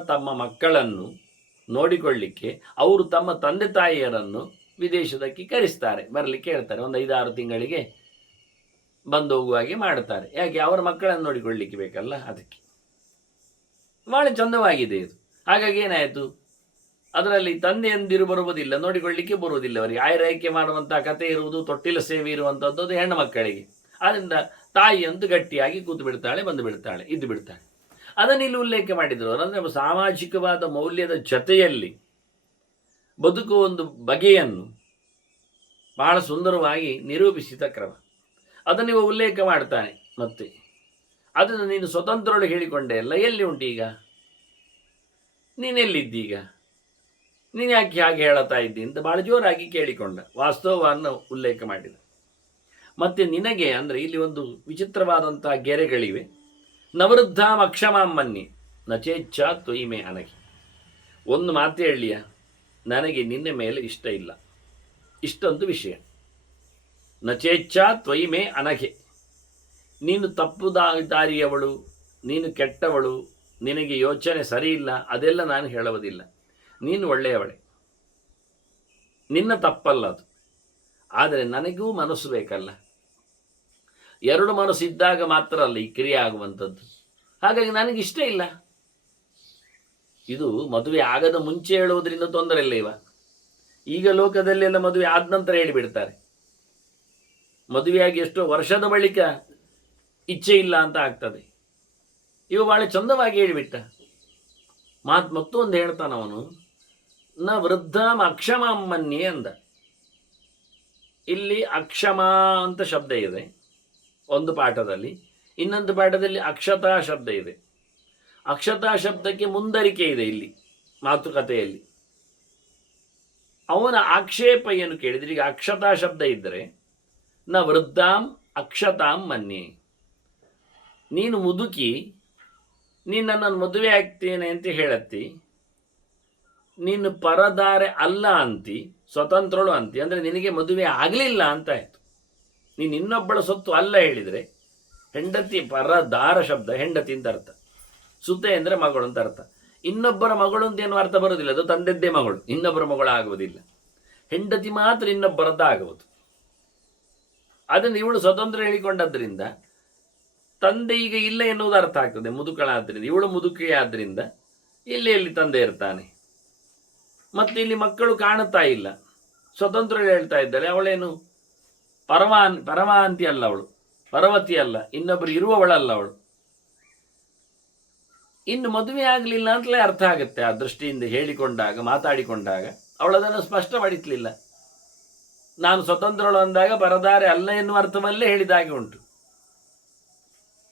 ತಮ್ಮ ಮಕ್ಕಳನ್ನು ನೋಡಿಕೊಳ್ಳಿಕ್ಕೆ ಅವರು ತಮ್ಮ ತಂದೆ ತಾಯಿಯರನ್ನು ವಿದೇಶದಕ್ಕೆ ಕರೆಸ್ತಾರೆ, ಬರಲಿಕ್ಕೆ ಹೇಳ್ತಾರೆ. ಒಂದು 5-6 ತಿಂಗಳಿಗೆ ಬಂದು ಹೋಗುವಾಗೆ ಮಾಡ್ತಾರೆ. ಯಾಕೆ? ಅವರ ಮಕ್ಕಳನ್ನು ನೋಡಿಕೊಳ್ಳಿಕ್ಕೆ ಬೇಕಲ್ಲ, ಅದಕ್ಕೆ. ಭಾಳ ಚಂದವಾಗಿದೆ ಇದು. ಹಾಗಾಗಿ ಏನಾಯಿತು, ಅದರಲ್ಲಿ ತಂದೆಯಂದಿರು ಬರುವುದಿಲ್ಲ, ನೋಡಿಕೊಳ್ಳಿಕ್ಕೆ ಬರುವುದಿಲ್ಲ. ಅವರಿಗೆ ಆಯ್ಕೆ ಮಾಡುವಂತಹ ಕತೆ ಇರುವುದು, ತೊಟ್ಟಿಲ ಸೇವೆ ಇರುವಂಥದ್ದು ಅದು ಹೆಣ್ಣು ಮಕ್ಕಳಿಗೆ. ಆದ್ದರಿಂದ ತಾಯಿಯಂತೂ ಗಟ್ಟಿಯಾಗಿ ಕೂತು ಬಿಡ್ತಾಳೆ, ಬಂದು ಬಿಡ್ತಾಳೆ, ಇದ್ದು ಬಿಡ್ತಾಳೆ. ಅದನ್ನು ಇಲ್ಲಿ ಉಲ್ಲೇಖ ಮಾಡಿದರು. ಅಂದರೆ ಸಾಮಾಜಿಕವಾದ ಮೌಲ್ಯದ ಜೊತೆಯಲ್ಲಿ ಬದುಕುವ ಒಂದು ಬಗೆಯನ್ನು ಬಹಳ ಸುಂದರವಾಗಿ ನಿರೂಪಿಸಿದ ಕ್ರಮ. ಅದನ್ನು ಇವ ಉಲ್ಲೇಖ ಮಾಡ್ತಾನೆ. ಮತ್ತೆ ಅದನ್ನು ನೀನು ಸ್ವತಂತ್ರಳು ಹೇಳಿಕೊಂಡೆ ಅಲ್ಲ, ಎಲ್ಲಿ ಉಂಟು ಈಗ? ನೀನೆಲ್ಲಿದ್ದೀಗ? ನೀನು ಯಾಕೆ ಹಾಗೆ ಹೇಳುತ್ತಾ ಇದ್ದಿ ಅಂತ ಬಹಳ ಜೋರಾಗಿ ಕೇಳಿಕೊಂಡ. ವಾಸ್ತವವನ್ನು ಉಲ್ಲೇಖ ಮಾಡಿದ. ಮತ್ತೆ ನಿನಗೆ ಅಂದರೆ ಇಲ್ಲಿ ಒಂದು ವಿಚಿತ್ರವಾದಂತಹ ಗೆರೆಗಳಿವೆ. ನವೃದ್ಧಾಂ ಅಕ್ಷಮಾಮ್ಮನ್ನಿ ನಚೇಚ್ಛಾ ತ್ವಯಿಮೆ ಅನಗಿ. ಒಂದು ಮಾತು ಹೇಳಿಯ, ನನಗೆ ನಿನ್ನ ಮೇಲೆ ಇಷ್ಟ ಇಲ್ಲ, ಇಷ್ಟೊಂದು ವಿಷಯ. ನಚೇಚ್ಛಾ ತ್ವಯಿಮೆ ಅನಘೆ, ನೀನು ತಪ್ಪು ದಾರಿಯವಳು, ನೀನು ಕೆಟ್ಟವಳು, ನಿನಗೆ ಯೋಚನೆ ಸರಿ ಇಲ್ಲ, ಅದೆಲ್ಲ ನಾನು ಹೇಳುವುದಿಲ್ಲ. ನೀನು ಒಳ್ಳೆಯವಳೆ, ನಿನ್ನ ತಪ್ಪಲ್ಲ ಅದು. ಆದರೆ ನನಗೂ ಮನಸ್ಸು ಬೇಕಲ್ಲ. 2 ಮನಸ್ಸು ಇದ್ದಾಗ ಮಾತ್ರ ಅಲ್ಲ ಈ ಕ್ರಿಯೆ ಆಗುವಂಥದ್ದು. ಹಾಗಾಗಿ ನನಗಿಷ್ಟ ಇಲ್ಲ. ಇದು ಮದುವೆ ಆಗದ ಮುಂಚೆ ಹೇಳುವುದರಿಂದ ತೊಂದರೆ ಇಲ್ಲ. ಈಗ ಲೋಕದಲ್ಲೆಲ್ಲ ಮದುವೆ ಆದ ನಂತರ ಹೇಳಿಬಿಡ್ತಾರೆ. ಮದುವೆಯಾಗಿ ಎಷ್ಟೋ ವರ್ಷದ ಬಳಿಕ ಇಚ್ಛೆ ಇಲ್ಲ ಅಂತ ಆಗ್ತದೆ. ಇವ ಭಾಳ ಚಂದವಾಗಿ ಹೇಳಿಬಿಟ್ಟ. ಮತ್ತೊಂದು ಹೇಳ್ತಾನವನು, ನ ವೃದ್ಧಾಂ ಅಕ್ಷಮಾಮ್ಮನ್ಯೇ ಅಂದ. ಇಲ್ಲಿ ಅಕ್ಷಮ ಅಂತ ಶಬ್ದ ಇದೆ ಒಂದು ಪಾಠದಲ್ಲಿ, ಇನ್ನೊಂದು ಪಾಠದಲ್ಲಿ ಅಕ್ಷತಾ ಶಬ್ದ ಇದೆ. ಅಕ್ಷತಾ ಶಬ್ದಕ್ಕೆ ಮುಂದರಿಕೆ ಇದೆ ಇಲ್ಲಿ ಮಾತುಕತೆಯಲ್ಲಿ. ಅವನ ಆಕ್ಷೇಪ ಏನು ಕೇಳಿದ್ರೆ, ಈಗ ಅಕ್ಷತಾ ಶಬ್ದ ಇದ್ದರೆ ನ ವೃದ್ಧಾಂ ಅಕ್ಷತಾಂ ಮನ್ಯೆ, ನೀನು ಮುದುಕಿ, ನೀನು ನನ್ನನ್ನು ಮದುವೆ ಆಗ್ತೇನೆ ಅಂತ ಹೇಳತ್ತಿ, ನೀನು ಪರದಾರೆ ಅಲ್ಲ ಅಂತಿ, ಸ್ವತಂತ್ರಳು ಅಂತಿ. ಅಂದರೆ ನಿನಗೆ ಮದುವೆ ಆಗಲಿಲ್ಲ ಅಂತ ಆಯಿತು. ನೀನು ಇನ್ನೊಬ್ಬಳ ಸೊತ್ತು ಅಲ್ಲ ಹೇಳಿದರೆ, ಹೆಂಡತಿ ಪರದಾರ ಶಬ್ದ ಹೆಂಡತಿ ಅಂತ ಅರ್ಥ. ಸುತೆ ಅಂದರೆ ಮಗಳು ಅಂತ ಅರ್ಥ. ಇನ್ನೊಬ್ಬರ ಮಗಳು ಅಂತ ಏನು ಅರ್ಥ ಬರೋದಿಲ್ಲ, ಅದು ತಂದೆದ್ದೇ ಮಗಳು, ಇನ್ನೊಬ್ಬರ ಮಗಳು ಆಗುವುದಿಲ್ಲ. ಹೆಂಡತಿ ಮಾತ್ರ ಇನ್ನೊಬ್ಬರದ್ದಾಗುವುದು. ಅದನ್ನು ಇವಳು ಸ್ವತಂತ್ರ ಹೇಳಿಕೊಂಡದ್ರಿಂದ ತಂದೆ ಈಗ ಇಲ್ಲ ಎನ್ನುವುದು ಅರ್ಥ ಆಗ್ತದೆ. ಮುದುಕಳಾದ್ರಿಂದ, ಇವಳು ಮುದುಕಿಯಾದ್ರಿಂದ ಎಲ್ಲಿ ತಂದೆ ಇರ್ತಾನೆ. ಮತ್ತೆ ಇಲ್ಲಿ ಮಕ್ಕಳು ಕಾಣುತ್ತಾ ಇಲ್ಲ, ಸ್ವತಂತ್ರ ಹೇಳ್ತಾ ಇದ್ದಾರೆ. ಅವಳೇನು ಪರಮಾಂತಿ ಅಲ್ಲ, ಅವಳು ಪರವತಿ ಅಲ್ಲ, ಇನ್ನೊಬ್ಬರು ಇರುವವಳಲ್ಲ ಅವಳು. ಇನ್ನು ಮದುವೆ ಆಗಲಿಲ್ಲ ಅಂತಲೇ ಅರ್ಥ ಆಗುತ್ತೆ ಆ ದೃಷ್ಟಿಯಿಂದ ಹೇಳಿಕೊಂಡಾಗ, ಮಾತಾಡಿಕೊಂಡಾಗ. ಅವಳದನ್ನು ಸ್ಪಷ್ಟಪಡಿಸಲಿಲ್ಲ. ನಾನು ಸ್ವತಂತ್ರಳು ಅಂದಾಗ ಪರದಾರೆ ಅಲ್ಲ ಎನ್ನುವ ಅರ್ಥವಲ್ಲೇ ಹೇಳಿದಾಗೆ ಉಂಟು.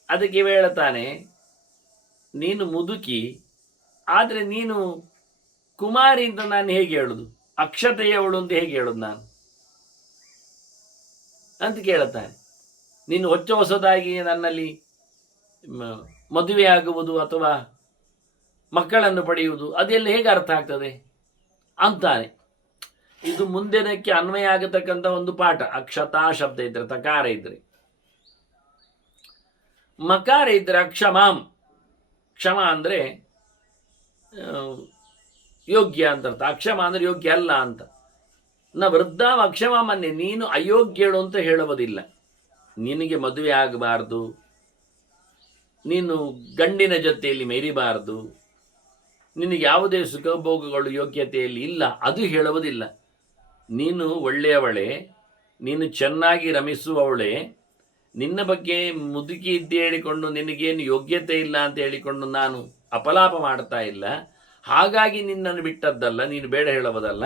ಅದಕ್ಕೆ ಹೇಳ್ತಾನೆ, ನೀನು ಮುದುಕಿ ಆದರೆ ನೀನು ಕುಮಾರಿ ಅಂತ ನಾನು ಹೇಗೆ ಹೇಳುದು, ಅಕ್ಷತೆಯವಳು ಅಂತ ಹೇಗೆ ಹೇಳುದು ನಾನು ಅಂತ ಕೇಳುತ್ತಾನೆ. ನೀನು ಹೊಸದಾಗಿ ನನ್ನಲ್ಲಿ ಮದುವೆಯಾಗುವುದು ಅಥವಾ ಮಕ್ಕಳನ್ನು ಪಡೆಯುವುದು ಅದೆಲ್ಲ ಹೇಗೆ ಅರ್ಥ ಆಗ್ತದೆ ಅಂತಾನೆ. ಇದು ಮುಂದಿನಕ್ಕೆ ಅನ್ವಯ ಆಗತಕ್ಕಂಥ ಒಂದು ಪಾಠ. ಅಕ್ಷತಾ ಶಬ್ದ ಇದ್ರೆ, ತಕಾರ ಇದ್ರೆ, ಮಕಾರ ಇದ್ರೆ ಅಕ್ಷಮಾಂ. ಕ್ಷಮ ಅಂದರೆ ಯೋಗ್ಯ ಅಂತ ಅರ್ಥ. ಅಕ್ಷಮ ಅಂದರೆ ಯೋಗ್ಯ ಅಲ್ಲ ಅಂತ. ವೃದ್ಧಾಂ ಅಕ್ಷಮಾಮನ್ನೇ, ನೀನು ಅಯೋಗ್ಯಳು ಅಂತ ಹೇಳುವುದಿಲ್ಲ. ನಿನಗೆ ಮದುವೆ ಆಗಬಾರ್ದು, ನೀನು ಗಂಡಿನ ಜೊತೆಯಲ್ಲಿ ಮೆರಿಬಾರದು, ನಿನಗೆ ಯಾವುದೇ ಸುಖಭೋಗಗಳು ಯೋಗ್ಯತೆಯಲ್ಲಿ ಇಲ್ಲ, ಅದು ಹೇಳುವುದಿಲ್ಲ. ನೀನು ಒಳ್ಳೆಯವಳೆ, ನೀನು ಚೆನ್ನಾಗಿ ರಮಿಸುವವಳೆ, ನಿನ್ನ ಬಗ್ಗೆ ಮುದುಕಿ ಇದ್ದೇ ಹೇಳಿಕೊಂಡು ನಿನಗೇನು ಯೋಗ್ಯತೆ ಇಲ್ಲ ಅಂತ ಹೇಳಿಕೊಂಡು ನಾನು ಅಪಲಾಪ ಮಾಡ್ತಾ ಇಲ್ಲ. ಹಾಗಾಗಿ ನಿನ್ನನ್ನು ಬಿಟ್ಟದ್ದಲ್ಲ, ನೀನು ಬೇಡ ಹೇಳುವುದಲ್ಲ.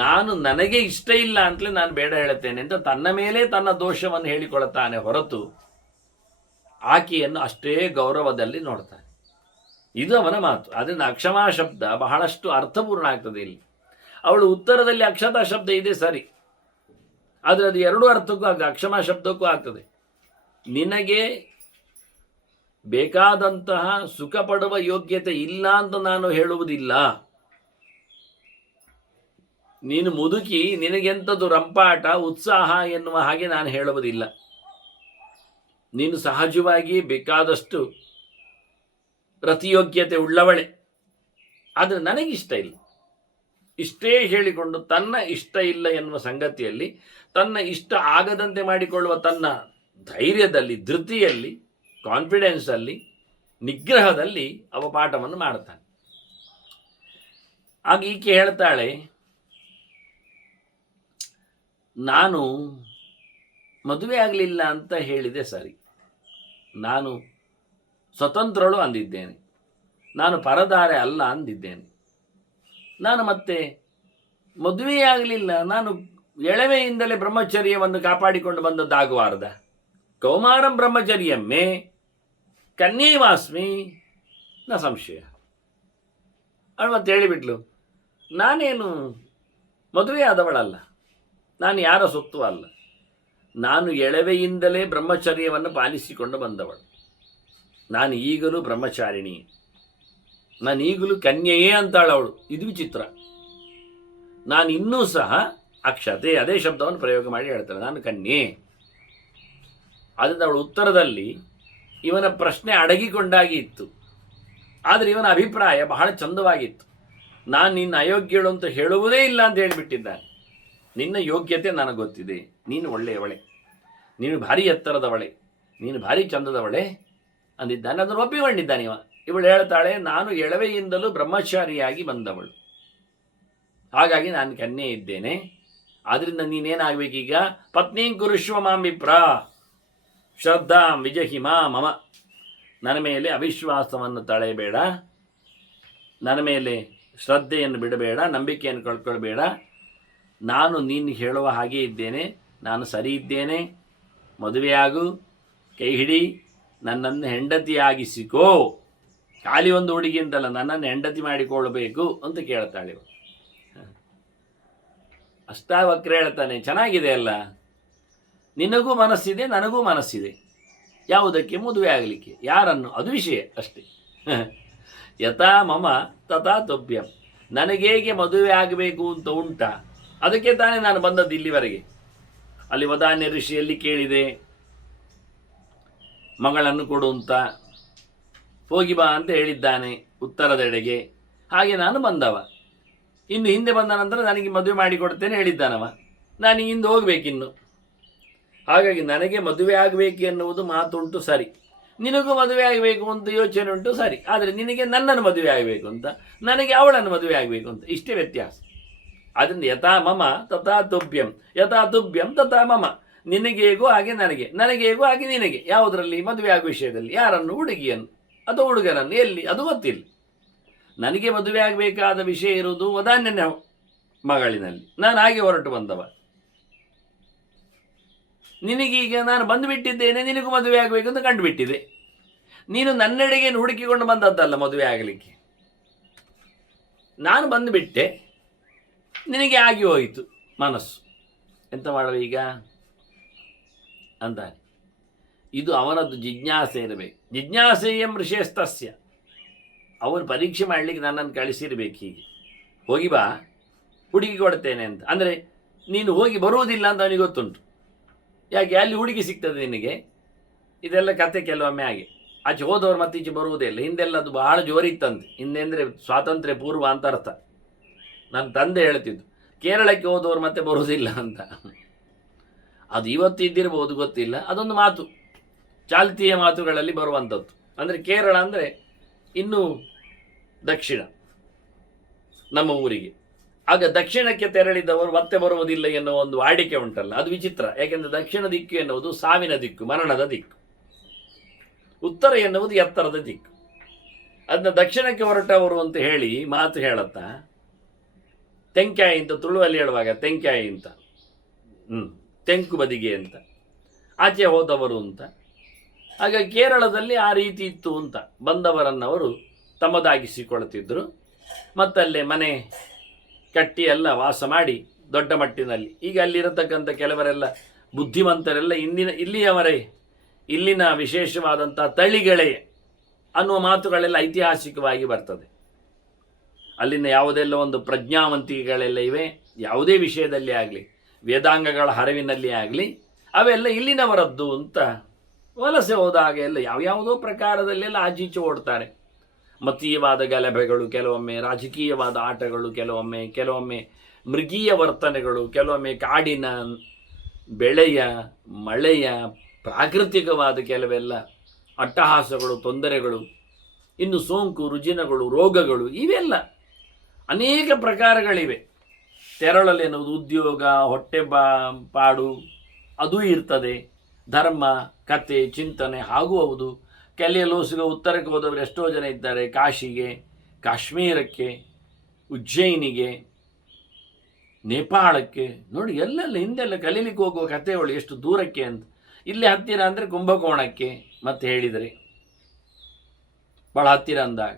ನಾನು ನನಗೆ ಇಷ್ಟ ಇಲ್ಲ ಅಂತಲೇ ನಾನು ಬೇಡ ಹೇಳುತ್ತೇನೆ ಅಂತ ತನ್ನ ಮೇಲೆ ತನ್ನ ದೋಷವನ್ನು ಹೇಳಿಕೊಳ್ಳುತ್ತಾನೆ ಹೊರತು ಆಕೆಯನ್ನು ಅಷ್ಟೇ ಗೌರವದಲ್ಲಿ ನೋಡ್ತಾನೆ. ಇದು ಅವನ ಮಾತು. ಅದರಿಂದ ಅಕ್ಷಮಾ ಶಬ್ದ ಬಹಳಷ್ಟು ಅರ್ಥಪೂರ್ಣ ಆಗ್ತದೆ ಇಲ್ಲಿ. ಅವಳು ಉತ್ತರದಲ್ಲಿ ಅಕ್ಷತಾ ಶಬ್ದ ಇದೆ ಸರಿ, ಆದರೆ ಅದು ಎರಡು ಅರ್ಥಕ್ಕೂ ಅಕ್ಷಮಾ ಶಬ್ದಕ್ಕೂ ಆಗ್ತದೆ. ನಿನಗೆ ಬೇಕಾದಂತಹ ಸುಖ ಪಡುವ ಯೋಗ್ಯತೆ ಇಲ್ಲ ಅಂತ ನಾನು ಹೇಳುವುದಿಲ್ಲ. ನೀನು ಮುದುಕಿ, ನಿನಗೆಂಥದ್ದು ರಂಪಾಟ ಉತ್ಸಾಹ ಎನ್ನುವ ಹಾಗೆ ನಾನು ಹೇಳುವುದಿಲ್ಲ. ನೀನು ಸಹಜವಾಗಿ ಬೇಕಾದಷ್ಟು ರತಿಯೋಗ್ಯತೆ ಉಳ್ಳವಳೆ, ಆದರೆ ನನಗಿಷ್ಟ ಇಲ್ಲ. ಇಷ್ಟೇ ಹೇಳಿಕೊಂಡು ತನ್ನ ಇಷ್ಟ ಇಲ್ಲ ಎನ್ನುವ ಸಂಗತಿಯಲ್ಲಿ, ತನ್ನ ಇಷ್ಟ ಆಗದಂತೆ ಮಾಡಿಕೊಳ್ಳುವ ತನ್ನ ಧೈರ್ಯದಲ್ಲಿ, ಧೃತಿಯಲ್ಲಿ, ಕಾನ್ಫಿಡೆನ್ಸಲ್ಲಿ, ನಿಗ್ರಹದಲ್ಲಿ ಅವ ಪಾಠವನ್ನು ಮಾಡ್ತಾನೆ. ಆಗ ಈಕೆ ಹೇಳ್ತಾಳೆ, ನಾನು ಮದುವೆ ಆಗಲಿಲ್ಲ ಅಂತ ಹೇಳಿದೆ ಸರಿ, ನಾನು ಸ್ವತಂತ್ರಳು ಅಂದಿದ್ದೇನೆ, ನಾನು ಪರದಾರೆ ಅಲ್ಲ ಅಂದಿದ್ದೇನೆ. ನಾನು ಮತ್ತೆ ಮದುವೆಯಾಗಲಿಲ್ಲ, ನಾನು ಎಳವೆಯಿಂದಲೇ ಬ್ರಹ್ಮಚರ್ಯವನ್ನು ಕಾಪಾಡಿಕೊಂಡು ಬಂದದ್ದಾಗಬಾರದ. ಕೌಮಾರಂ ಬ್ರಹ್ಮಚರ್ಯಮ್ಮೆ ಕನ್ಯೇವಾಸ್ಮಿ ನ ಸಂಶಯ. ಅವಳು ಮತ್ತೆ ಹೇಳಿಬಿಟ್ಲು, ನಾನೇನು ಮದುವೆ ಆದವಳಲ್ಲ, ನಾನು ಯಾರ ಸೊತ್ತು ಅಲ್ಲ, ನಾನು ಎಳವೆಯಿಂದಲೇ ಬ್ರಹ್ಮಚರ್ಯವನ್ನು ಪಾಲಿಸಿಕೊಂಡು ಬಂದವಳು. ನಾನು ಈಗಲೂ ಬ್ರಹ್ಮಚಾರಿಣಿ, ನಾನು ಈಗಲೂ ಕನ್ಯೆಯೇ ಅಂತಾಳು ಅವಳು. ಇದು ವಿಚಿತ್ರ. ನಾನು ಇನ್ನೂ ಸಹ ಅಕ್ಷತೆ, ಅದೇ ಶಬ್ದವನ್ನು ಪ್ರಯೋಗ ಮಾಡಿ ಹೇಳ್ತಾಳೆ, ನಾನು ಕನ್ಯೆ. ಆದ್ದರಿಂದ ಅವಳ ಉತ್ತರದಲ್ಲಿ ಇವನ ಪ್ರಶ್ನೆ ಅಡಗಿಕೊಂಡಾಗಿ ಇತ್ತು, ಆದರೆ ಇವನ ಅಭಿಪ್ರಾಯ ಬಹಳ ಚಂದವಾಗಿತ್ತು. ನಾನು ನಿನ್ನ ಅಯೋಗ್ಯಳು ಅಂತ ಹೇಳುವುದೇ ಇಲ್ಲ ಅಂತ ಹೇಳಿಬಿಟ್ಟಿದ್ದಾನೆ. ನಿನ್ನ ಯೋಗ್ಯತೆ ನನಗೆ ಗೊತ್ತಿದೆ, ನೀನು ಒಳ್ಳೆಯವಳೆ, ನೀನು ಭಾರಿ ಎತ್ತರದವಳೆ, ನೀನು ಭಾರಿ ಚಂದದವಳೆ ಅಂದಿದ್ದಾನೆ. ಅದನ್ನು ಒಪ್ಪಿಕೊಂಡಿದ್ದಾನೆ ಇವ. ಇವಳು ಹೇಳ್ತಾಳೆ, ನಾನು ಎಳವೆಯಿಂದಲೂ ಬ್ರಹ್ಮಚಾರಿಯಾಗಿ ಬಂದವಳು, ಹಾಗಾಗಿ ನಾನು ಕನ್ಯೆ ಇದ್ದೇನೆ. ಆದ್ದರಿಂದ ನೀನೇನಾಗಬೇಕೀಗ, ಪತ್ನೀಂ ಕುರುಶ್ವ ಮಾಂಬಿಪ್ರ ಶ್ರದ್ಧಾಂ ವಿಜಹಿಮಾ ಮಮ. ನನ್ನ ಮೇಲೆ ಅವಿಶ್ವಾಸವನ್ನು ತಳೆಯಬೇಡ, ನನ್ನ ಮೇಲೆ ಶ್ರದ್ಧೆಯನ್ನು ಬಿಡಬೇಡ, ನಂಬಿಕೆಯನ್ನು ಕಳ್ಕೊಳ್ಬೇಡ. ನಾನು ನೀನು ಹೇಳುವ ಹಾಗೆ ಇದ್ದೇನೆ, ನಾನು ಸರಿ ಇದ್ದೇನೆ, ಮದುವೆಯಾಗು, ಕೈ ಹಿಡಿ, ನನ್ನನ್ನು ಹೆಂಡತಿಯಾಗಿಸಿಕೋ. ಖಾಲಿ ಒಂದು ಹುಡುಗಿ ಅಂತಲ್ಲ, ನನ್ನನ್ನು ಹೆಂಡತಿ ಮಾಡಿಕೊಳ್ಳಬೇಕು ಅಂತ ಕೇಳ್ತಾಳೆ. ಅಷ್ಟಾವಕ್ರ ಹೇಳ್ತಾನೆ, ಚೆನ್ನಾಗಿದೆ ಅಲ್ಲ, ನಿನಗೂ ಮನಸ್ಸಿದೆ, ನನಗೂ ಮನಸ್ಸಿದೆ. ಯಾವುದಕ್ಕೆ? ಮದುವೆ ಆಗಲಿಕ್ಕೆ. ಯಾರನ್ನು? ಅದು ವಿಷಯ ಅಷ್ಟೇ. ಯಥಾ ಮಮ ತಥಾ ತುಭ್ಯಂ. ನನಗೇಗೆ ಮದುವೆ ಆಗಬೇಕು ಅಂತ ಉಂಟ, ಅದಕ್ಕೆ ತಾನೇ ನಾನು ಬಂದದ್ದು ಇಲ್ಲಿವರೆಗೆ. ಅಲ್ಲಿ ವದಾನ್ಯ ಋಷಿಯಲ್ಲಿ ಕೇಳಿದೆ ಮಗಳನ್ನು ಕೊಡು ಅಂತ. ಹೋಗಿ ಬಾ ಅಂತ ಹೇಳಿದ್ದಾನೆ ಉತ್ತರದೆಡೆಗೆ. ಹಾಗೆ ನಾನು ಬಂದವ. ಇನ್ನು ಹಿಂದೆ ಬಂದ ನಂತರ ನನಗೆ ಮದುವೆ ಮಾಡಿಕೊಡ್ತೇನೆ ಹೇಳಿದ್ದಾನವ. ನಾನು ಹಿಂದೆ ಹೋಗ್ಬೇಕಿನ್ನು. ಹಾಗಾಗಿ ನನಗೆ ಮದುವೆ ಆಗಬೇಕು ಎನ್ನುವುದು ಮಾತುಂಟು ಸರಿ, ನಿನಗೂ ಮದುವೆ ಆಗಬೇಕು ಅಂತ ಯೋಚನೆ ಉಂಟು ಸರಿ. ಆದರೆ ನಿನಗೆ ನನ್ನನ್ನು ಮದುವೆ ಆಗಬೇಕು ಅಂತ, ನನಗೆ ಅವಳನ್ನು ಮದುವೆ ಆಗಬೇಕು ಅಂತ, ಇಷ್ಟೇ ವ್ಯತ್ಯಾಸ. ಅದರಿಂದ ಯಥಾ ಮಮ ತಥಾ ತುಭ್ಯಂ, ಯಥಾ ತುಭ್ಯಂ ತಥಾ ಮಮ. ನಿನಗೆ ಹೇಗೋ ಹಾಗೆ ನನಗೆ, ನನಗೆ ಹೇಗೋ ಹಾಗೆ ನಿನಗೆ. ಯಾವುದರಲ್ಲಿ? ಮದುವೆ ಆಗುವ ವಿಷಯದಲ್ಲಿ. ಯಾರನ್ನು? ಹುಡುಗಿಯನ್ನು ಅಥವಾ ಹುಡುಗನನ್ನು. ಎಲ್ಲಿ? ಅದು ಗೊತ್ತಿಲ್ಲ. ನನಗೆ ಮದುವೆ ಆಗಬೇಕಾದ ವಿಷಯ ಇರುವುದು ವದಾನ್ಯನ ಮಗಳಿನಲ್ಲಿ. ನಾನು ಹಾಗೆ ಹೊರಟು ಬಂದವ. ನಿನಗೀಗ ನಾನು ಬಂದುಬಿಟ್ಟಿದ್ದೇನೆ, ನಿನಗೂ ಮದುವೆ ಆಗಬೇಕು ಅಂತ ಕಂಡುಬಿಟ್ಟಿದೆ. ನೀನು ನನ್ನೆಡೆಗೆ ಹುಡುಕಿಕೊಂಡು ಬಂದದ್ದಲ್ಲ ಮದುವೆ ಆಗಲಿಕ್ಕೆ. ನಾನು ಬಂದುಬಿಟ್ಟೆ, ನಿನಗೆ ಆಗಿ ಹೋಯಿತು ಮನಸ್ಸು. ಎಂತ ಮಾಡುವ ಈಗ ಅಂತಾನೆ. ಇದು ಅವನದ್ದು ಜಿಜ್ಞಾಸೆ ಇರಬೇಕು. ಜಿಜ್ಞಾಸೆಯಂ ಋಷೇಸ್ತಸ್ಯ. ಅವನು ಪರೀಕ್ಷೆ ಮಾಡಲಿಕ್ಕೆ ನನ್ನನ್ನು ಕಳಿಸಿರ್ಬೇಕು. ಹೀಗೆ ಹೋಗಿ ಬಾ, ಹುಡುಗಿ ಕೊಡ್ತೇನೆ ಅಂತ. ಅಂದರೆ ನೀನು ಹೋಗಿ ಬರುವುದಿಲ್ಲ ಅಂತ ಅವನಿಗೆ ಗೊತ್ತುಂಟು. ಯಾಕೆ? ಅಲ್ಲಿ ಹುಡುಗಿ ಸಿಗ್ತದೆ ನಿನಗೆ. ಇದೆಲ್ಲ ಕತೆ ಕೆಲವೊಮ್ಮೆ ಹಾಗೆ. ಆಚೆ ಹೋದವರು ಮತ್ತೆ ಈಚೆ ಬರುವುದೇ ಇಲ್ಲ. ಹಿಂದೆಲ್ಲ ಅದು ಬಹಳ ಜೋರಿತ್ತಂತೆ. ಹಿಂದೆ ಅಂದರೆ ಸ್ವಾತಂತ್ರ್ಯ ಪೂರ್ವ ಅಂತ ಅರ್ಥ. ನನ್ನ ತಂದೆ ಹೇಳ್ತಿದ್ದು, ಕೇರಳಕ್ಕೆ ಹೋದವರು ಮತ್ತೆ ಬರುವುದಿಲ್ಲ ಅಂತ. ಅದು ಇವತ್ತು ಇದ್ದಿರ್ಬೋದು, ಗೊತ್ತಿಲ್ಲ. ಅದೊಂದು ಮಾತು, ಚಾಲ್ತಿಯ ಮಾತುಗಳಲ್ಲಿ ಬರುವಂಥದ್ದು. ಅಂದರೆ ಕೇರಳ ಅಂದರೆ ಇನ್ನೂ ದಕ್ಷಿಣ ನಮ್ಮ ಊರಿಗೆ. ಆಗ ದಕ್ಷಿಣಕ್ಕೆ ತೆರಳಿದವರು ಮತ್ತೆ ಬರುವುದಿಲ್ಲ ಎನ್ನುವ ಒಂದು ವಾಡಿಕೆ ಉಂಟಲ್ಲ, ಅದು ವಿಚಿತ್ರ. ಯಾಕೆಂದರೆ ದಕ್ಷಿಣ ದಿಕ್ಕು ಎನ್ನುವುದು ಸಾವಿನ ದಿಕ್ಕು, ಮರಣದ ದಿಕ್ಕು. ಉತ್ತರ ಎನ್ನುವುದು ಎತ್ತರದ ದಿಕ್ಕು. ಅದನ್ನ ದಕ್ಷಿಣಕ್ಕೆ ಹೊರಟವರು ಅಂತ ಹೇಳಿ ಮಾತು ಹೇಳತ್ತಾ. ತೆಂಕಾಯಿ ಅಂತ ತುಳುವಲ್ಲಿ ಹೇಳುವಾಗ ತೆಂಕಾಯಿ ಅಂತ, ತೆಂಕು ಬದಿಗೆ ಅಂತ, ಆಚೆ ಹೋದವರು ಅಂತ. ಆಗ ಕೇರಳದಲ್ಲಿ ಆ ರೀತಿ ಇತ್ತು ಅಂತ. ಬಂದವರನ್ನವರು ತಮ್ಮದಾಗಿಸಿಕೊಳ್ತಿದ್ರು. ಮತ್ತಲ್ಲೇ ಮನೆ ಕಟ್ಟಿ ಎಲ್ಲ ವಾಸ ಮಾಡಿ ದೊಡ್ಡ ಮಟ್ಟಿನಲ್ಲಿ. ಈಗ ಅಲ್ಲಿರತಕ್ಕಂಥ ಕೆಲವರೆಲ್ಲ ಬುದ್ಧಿವಂತರೆಲ್ಲ ಇಲ್ಲಿಯವರೇ, ಇಲ್ಲಿನ ವಿಶೇಷವಾದಂಥ ತಳಿಗಳೇ ಅನ್ನುವ ಮಾತುಗಳೆಲ್ಲ ಐತಿಹಾಸಿಕವಾಗಿ ಬರ್ತದೆ. ಅಲ್ಲಿನ ಯಾವುದೆಲ್ಲ ಒಂದು ಪ್ರಜ್ಞಾವಂತಿಕೆಗಳೆಲ್ಲ ಇವೆ, ಯಾವುದೇ ವಿಷಯದಲ್ಲಿ ಆಗಲಿ, ವೇದಾಂಗಗಳ ಹರವಿನಲ್ಲಿ ಆಗಲಿ, ಅವೆಲ್ಲ ಇಲ್ಲಿನವರದ್ದು ಅಂತ. ವಲಸೆ ಹೋದಾಗ ಎಲ್ಲ ಯಾವ್ಯಾವುದೋ ಪ್ರಕಾರದಲ್ಲೆಲ್ಲ ಆಚೀಚೆ ಓಡ್ತಾರೆ. ಮತೀಯವಾದ ಗಲಭೆಗಳು, ಕೆಲವೊಮ್ಮೆ ರಾಜಕೀಯವಾದ ಆಟಗಳು, ಕೆಲವೊಮ್ಮೆ ಮೃಗೀಯ ವರ್ತನೆಗಳು, ಕೆಲವೊಮ್ಮೆ ಕಾಡಿನ ಬೆಳೆಯ ಮಳೆಯ ಪ್ರಾಕೃತಿಕವಾದ ಕೆಲವೆಲ್ಲ ಅಟ್ಟಹಾಸಗಳು, ತೊಂದರೆಗಳು, ಇನ್ನು ಸೋಂಕು ರುಜಿನಗಳು, ರೋಗಗಳು, ಇವೆಲ್ಲ ಅನೇಕ ಪ್ರಕಾರಗಳಿವೆ. ತೆರಳಲೆನ್ನುವುದು ಉದ್ಯೋಗ, ಹೊಟ್ಟೆ ಪಾಡು ಅದೂ ಇರ್ತದೆ. ಧರ್ಮ, ಕತೆ, ಚಿಂತನೆ ಹಾಗೂ ಹೌದು. ಕೆಲಸಗ ಉತ್ತರಕ್ಕೆ ಹೋದವರು ಎಷ್ಟೋ ಜನ ಇದ್ದಾರೆ. ಕಾಶಿಗೆ, ಕಾಶ್ಮೀರಕ್ಕೆ, ಉಜ್ಜಯಿನಿಗೆ, ನೇಪಾಳಕ್ಕೆ ನೋಡಿ. ಎಲ್ಲೆಲ್ಲ ಹಿಂದೆಲ್ಲ ಕಲೀಲಿಕ್ಕೆ ಹೋಗುವ ಕಥೆಗಳು ಎಷ್ಟು ದೂರಕ್ಕೆ ಅಂತ. ಇಲ್ಲಿ ಹತ್ತಿರ ಅಂದರೆ ಕುಂಭಕೋಣಕ್ಕೆ ಮತ್ತೆ ಹೇಳಿದರೆ ಭಾಳ ಹತ್ತಿರ ಅಂದಾಗ.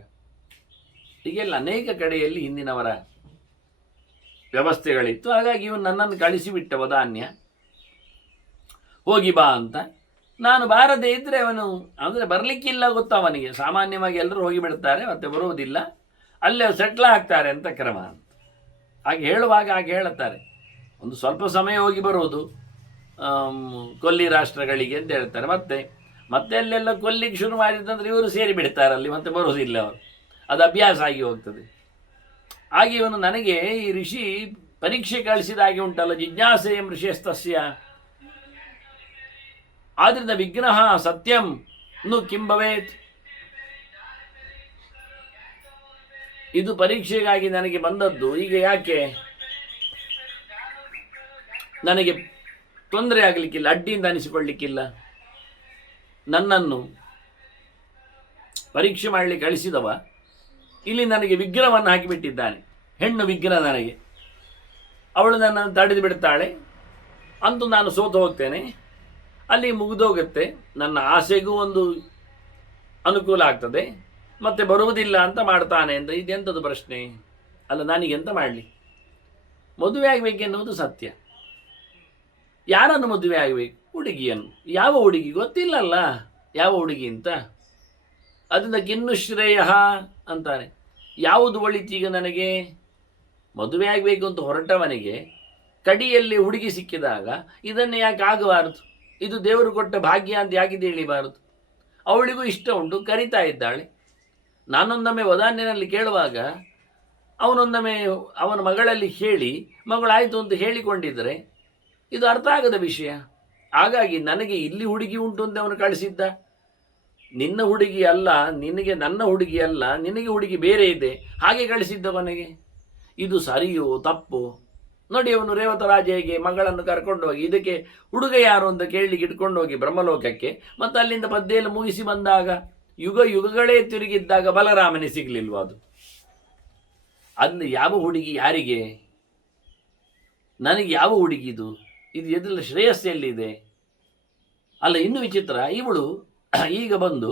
ಹೀಗೆಲ್ಲ ಅನೇಕ ಕಡೆಯಲ್ಲಿ ಹಿಂದಿನವರ ವ್ಯವಸ್ಥೆಗಳಿತ್ತು. ಹಾಗಾಗಿ ಇವನು ನನ್ನನ್ನು ಕಳಿಸಿಬಿಟ್ಟ ವದಾನ್ಯ, ಹೋಗಿ ಬಾ ಅಂತ. ನಾನು ಬಾರದೇ ಇದ್ದರೆ ಅವನು ಅಂದರೆ ಬರಲಿಕ್ಕಿಲ್ಲ ಗೊತ್ತಾ ಅವನಿಗೆ. ಸಾಮಾನ್ಯವಾಗಿ ಎಲ್ಲರೂ ಹೋಗಿಬಿಡ್ತಾರೆ, ಮತ್ತೆ ಬರುವುದಿಲ್ಲ, ಅಲ್ಲೇ ಸೆಟ್ಲ್ ಆಗ್ತಾರೆ ಅಂತ ಕ್ರಮ ಅಂತ. ಹಾಗೆ ಹೇಳುವಾಗ ಹಾಗೆ ಹೇಳುತ್ತಾರೆ, ಒಂದು ಸ್ವಲ್ಪ ಸಮಯ ಹೋಗಿ ಬರುವುದು ಕೊಲ್ಲಿ ರಾಷ್ಟ್ರಗಳಿಗೆ ಅಂತ ಹೇಳ್ತಾರೆ. ಮತ್ತೆ ಅಲ್ಲೆಲ್ಲ ಕೊಲ್ಲಿಗೆ ಶುರು ಮಾಡಿದಂದ್ರೆ ಇವರು ಸೇರಿ ಬಿಡ್ತಾರಲ್ಲಿ, ಮತ್ತೆ ಬರುವುದಿಲ್ಲ ಅವರು. ಅದು ಅಭ್ಯಾಸ ಆಗಿ ಹೋಗ್ತದೆ. ಹಾಗೆ ಇವನು ನನಗೆ ಈ ಋಷಿ ಪರೀಕ್ಷೆ ಕಳಿಸಿದ ಹಾಗೆ ಉಂಟಲ್ಲ, ಜಿಜ್ಞಾಸೆಯಂ ಋಷಿಸ್ತಸ್ಯ. ಆದ್ರಿಂದ ವಿಘ್ನಃ ಸತ್ಯಂ ನು ಕಿಂಭವೇತ್. ಇದು ಪರೀಕ್ಷೆಗಾಗಿ ನನಗೆ ಬಂದದ್ದು. ಈಗ ಯಾಕೆ ನನಗೆ ತೊಂದರೆ ಆಗಲಿಕ್ಕಿಲ್ಲ, ಅಡ್ಡಿಯಿಂದ ಅನಿಸಿಕೊಳ್ಳಿಕ್ಕಿಲ್ಲ. ನನ್ನನ್ನು ಪರೀಕ್ಷೆ ಮಾಡಲಿಕ್ಕೆ ಕಳಿಸಿದವ ಇಲ್ಲಿ ನನಗೆ ವಿಗ್ರಹವನ್ನು ಹಾಕಿಬಿಟ್ಟಿದ್ದಾನೆ. ಹೆಣ್ಣು ವಿಗ್ರಹ ನನಗೆ. ಅವಳು ನನ್ನನ್ನು ತಡೆದು ಬಿಡ್ತಾಳೆ, ಅಂತೂ ನಾನು ಸೋತು ಹೋಗ್ತೇನೆ, ಅಲ್ಲಿ ಮುಗಿದೋಗುತ್ತೆ. ನನ್ನ ಆಸೆಗೂ ಒಂದು ಅನುಕೂಲ ಆಗ್ತದೆ, ಮತ್ತೆ ಬರುವುದಿಲ್ಲ ಅಂತ ಮಾಡ್ತಾನೆ ಅಂತ. ಇದೆಂಥದ್ದು ಪ್ರಶ್ನೆ ಅಲ್ಲ. ನಾನೀಗೆಂತ ಮಾಡಲಿ? ಮದುವೆ ಆಗಬೇಕೆನ್ನುವುದು ಸತ್ಯ. ಯಾರನ್ನು ಮದುವೆ ಆಗಬೇಕು? ಹುಡುಗಿಯನ್ನು. ಯಾವ ಹುಡುಗಿ ಗೊತ್ತಿಲ್ಲಲ್ಲ, ಯಾವ ಹುಡುಗಿ ಅಂತ. ಅದರಿಂದ ಕಿನ್ನು ಶ್ರೇಯ ಅಂತಾನೆ. ಯಾವುದು ಒಳಿತೀಗ ನನಗೆ? ಮದುವೆ ಆಗಬೇಕು ಅಂತ ಹೊರಟವನಿಗೆ ಕಡಿಯಲ್ಲಿ ಹುಡುಗಿ ಸಿಕ್ಕಿದಾಗ ಇದನ್ನು ಯಾಕೆ ಆಗಬಾರದು? ಇದು ದೇವರು ಕೊಟ್ಟ ಭಾಗ್ಯ ಅಂತ ಯಾಕೆ ತಿಳಿಬಾರದು? ಅವಳಿಗೂ ಇಷ್ಟ ಉಂಟು, ಕರಿತಾ ಇದ್ದಾಳೆ. ನಾನೊಂದೊಮ್ಮೆ ವದಾನ್ಯನಲ್ಲಿ ಕೇಳುವಾಗ ಅವನೊಂದೊಮ್ಮೆ ಅವನ ಮಗಳಲ್ಲಿ ಹೇಳಿ ಮಗಳಾಯಿತು ಅಂತ ಹೇಳಿಕೊಂಡಿದ್ದರೆ ಇದು ಅರ್ಥ ಆಗದ ವಿಷಯ. ಹಾಗಾಗಿ ನನಗೆ ಇಲ್ಲಿ ಹುಡುಗಿ ಉಂಟು ಅಂತ ಅವನು ಕಳಿಸಿದ್ದ. ನಿನ್ನ ಹುಡುಗಿ ಅಲ್ಲ, ನಿನಗೆ ನನ್ನ ಹುಡುಗಿ ಅಲ್ಲ, ನಿನಗೆ ಹುಡುಗಿ ಬೇರೆ ಇದೆ ಹಾಗೆ ಕಳಿಸಿದ್ದ ಕೊನೆಗೆ. ಇದು ಸರಿಯೋ ತಪ್ಪು? ನೋಡಿ, ಅವನು ರೇವತರಾಜೆಗೆ ಮಗಳನ್ನು ಕರ್ಕೊಂಡು ಹೋಗಿ ಇದಕ್ಕೆ ಹುಡುಗ ಯಾರು ಅಂತ ಕೇಳಲಿಕ್ಕೆ ಇಟ್ಕೊಂಡು ಹೋಗಿ ಬ್ರಹ್ಮಲೋಕಕ್ಕೆ, ಮತ್ತು ಅಲ್ಲಿಂದ ಪದ್ಯೆಲ್ಲ ಮುಗಿಸಿ ಬಂದಾಗ ಯುಗಗಳೇ ತಿರುಗಿದ್ದಾಗ ಬಲರಾಮನೇ ಸಿಗ್ಲಿಲ್ವ? ಅದು ಯಾವ ಹುಡುಗಿ ಯಾರಿಗೆ? ನನಗೆ ಯಾವ ಹುಡುಗಿ ಇದು ಎದೆಲ್ಲ ಶ್ರೇಯಸ್ಸು ಎಲ್ಲಿದೆ? ಅಲ್ಲ, ಇನ್ನು ವಿಚಿತ್ರ, ಇವಳು ಈಗ ಬಂದು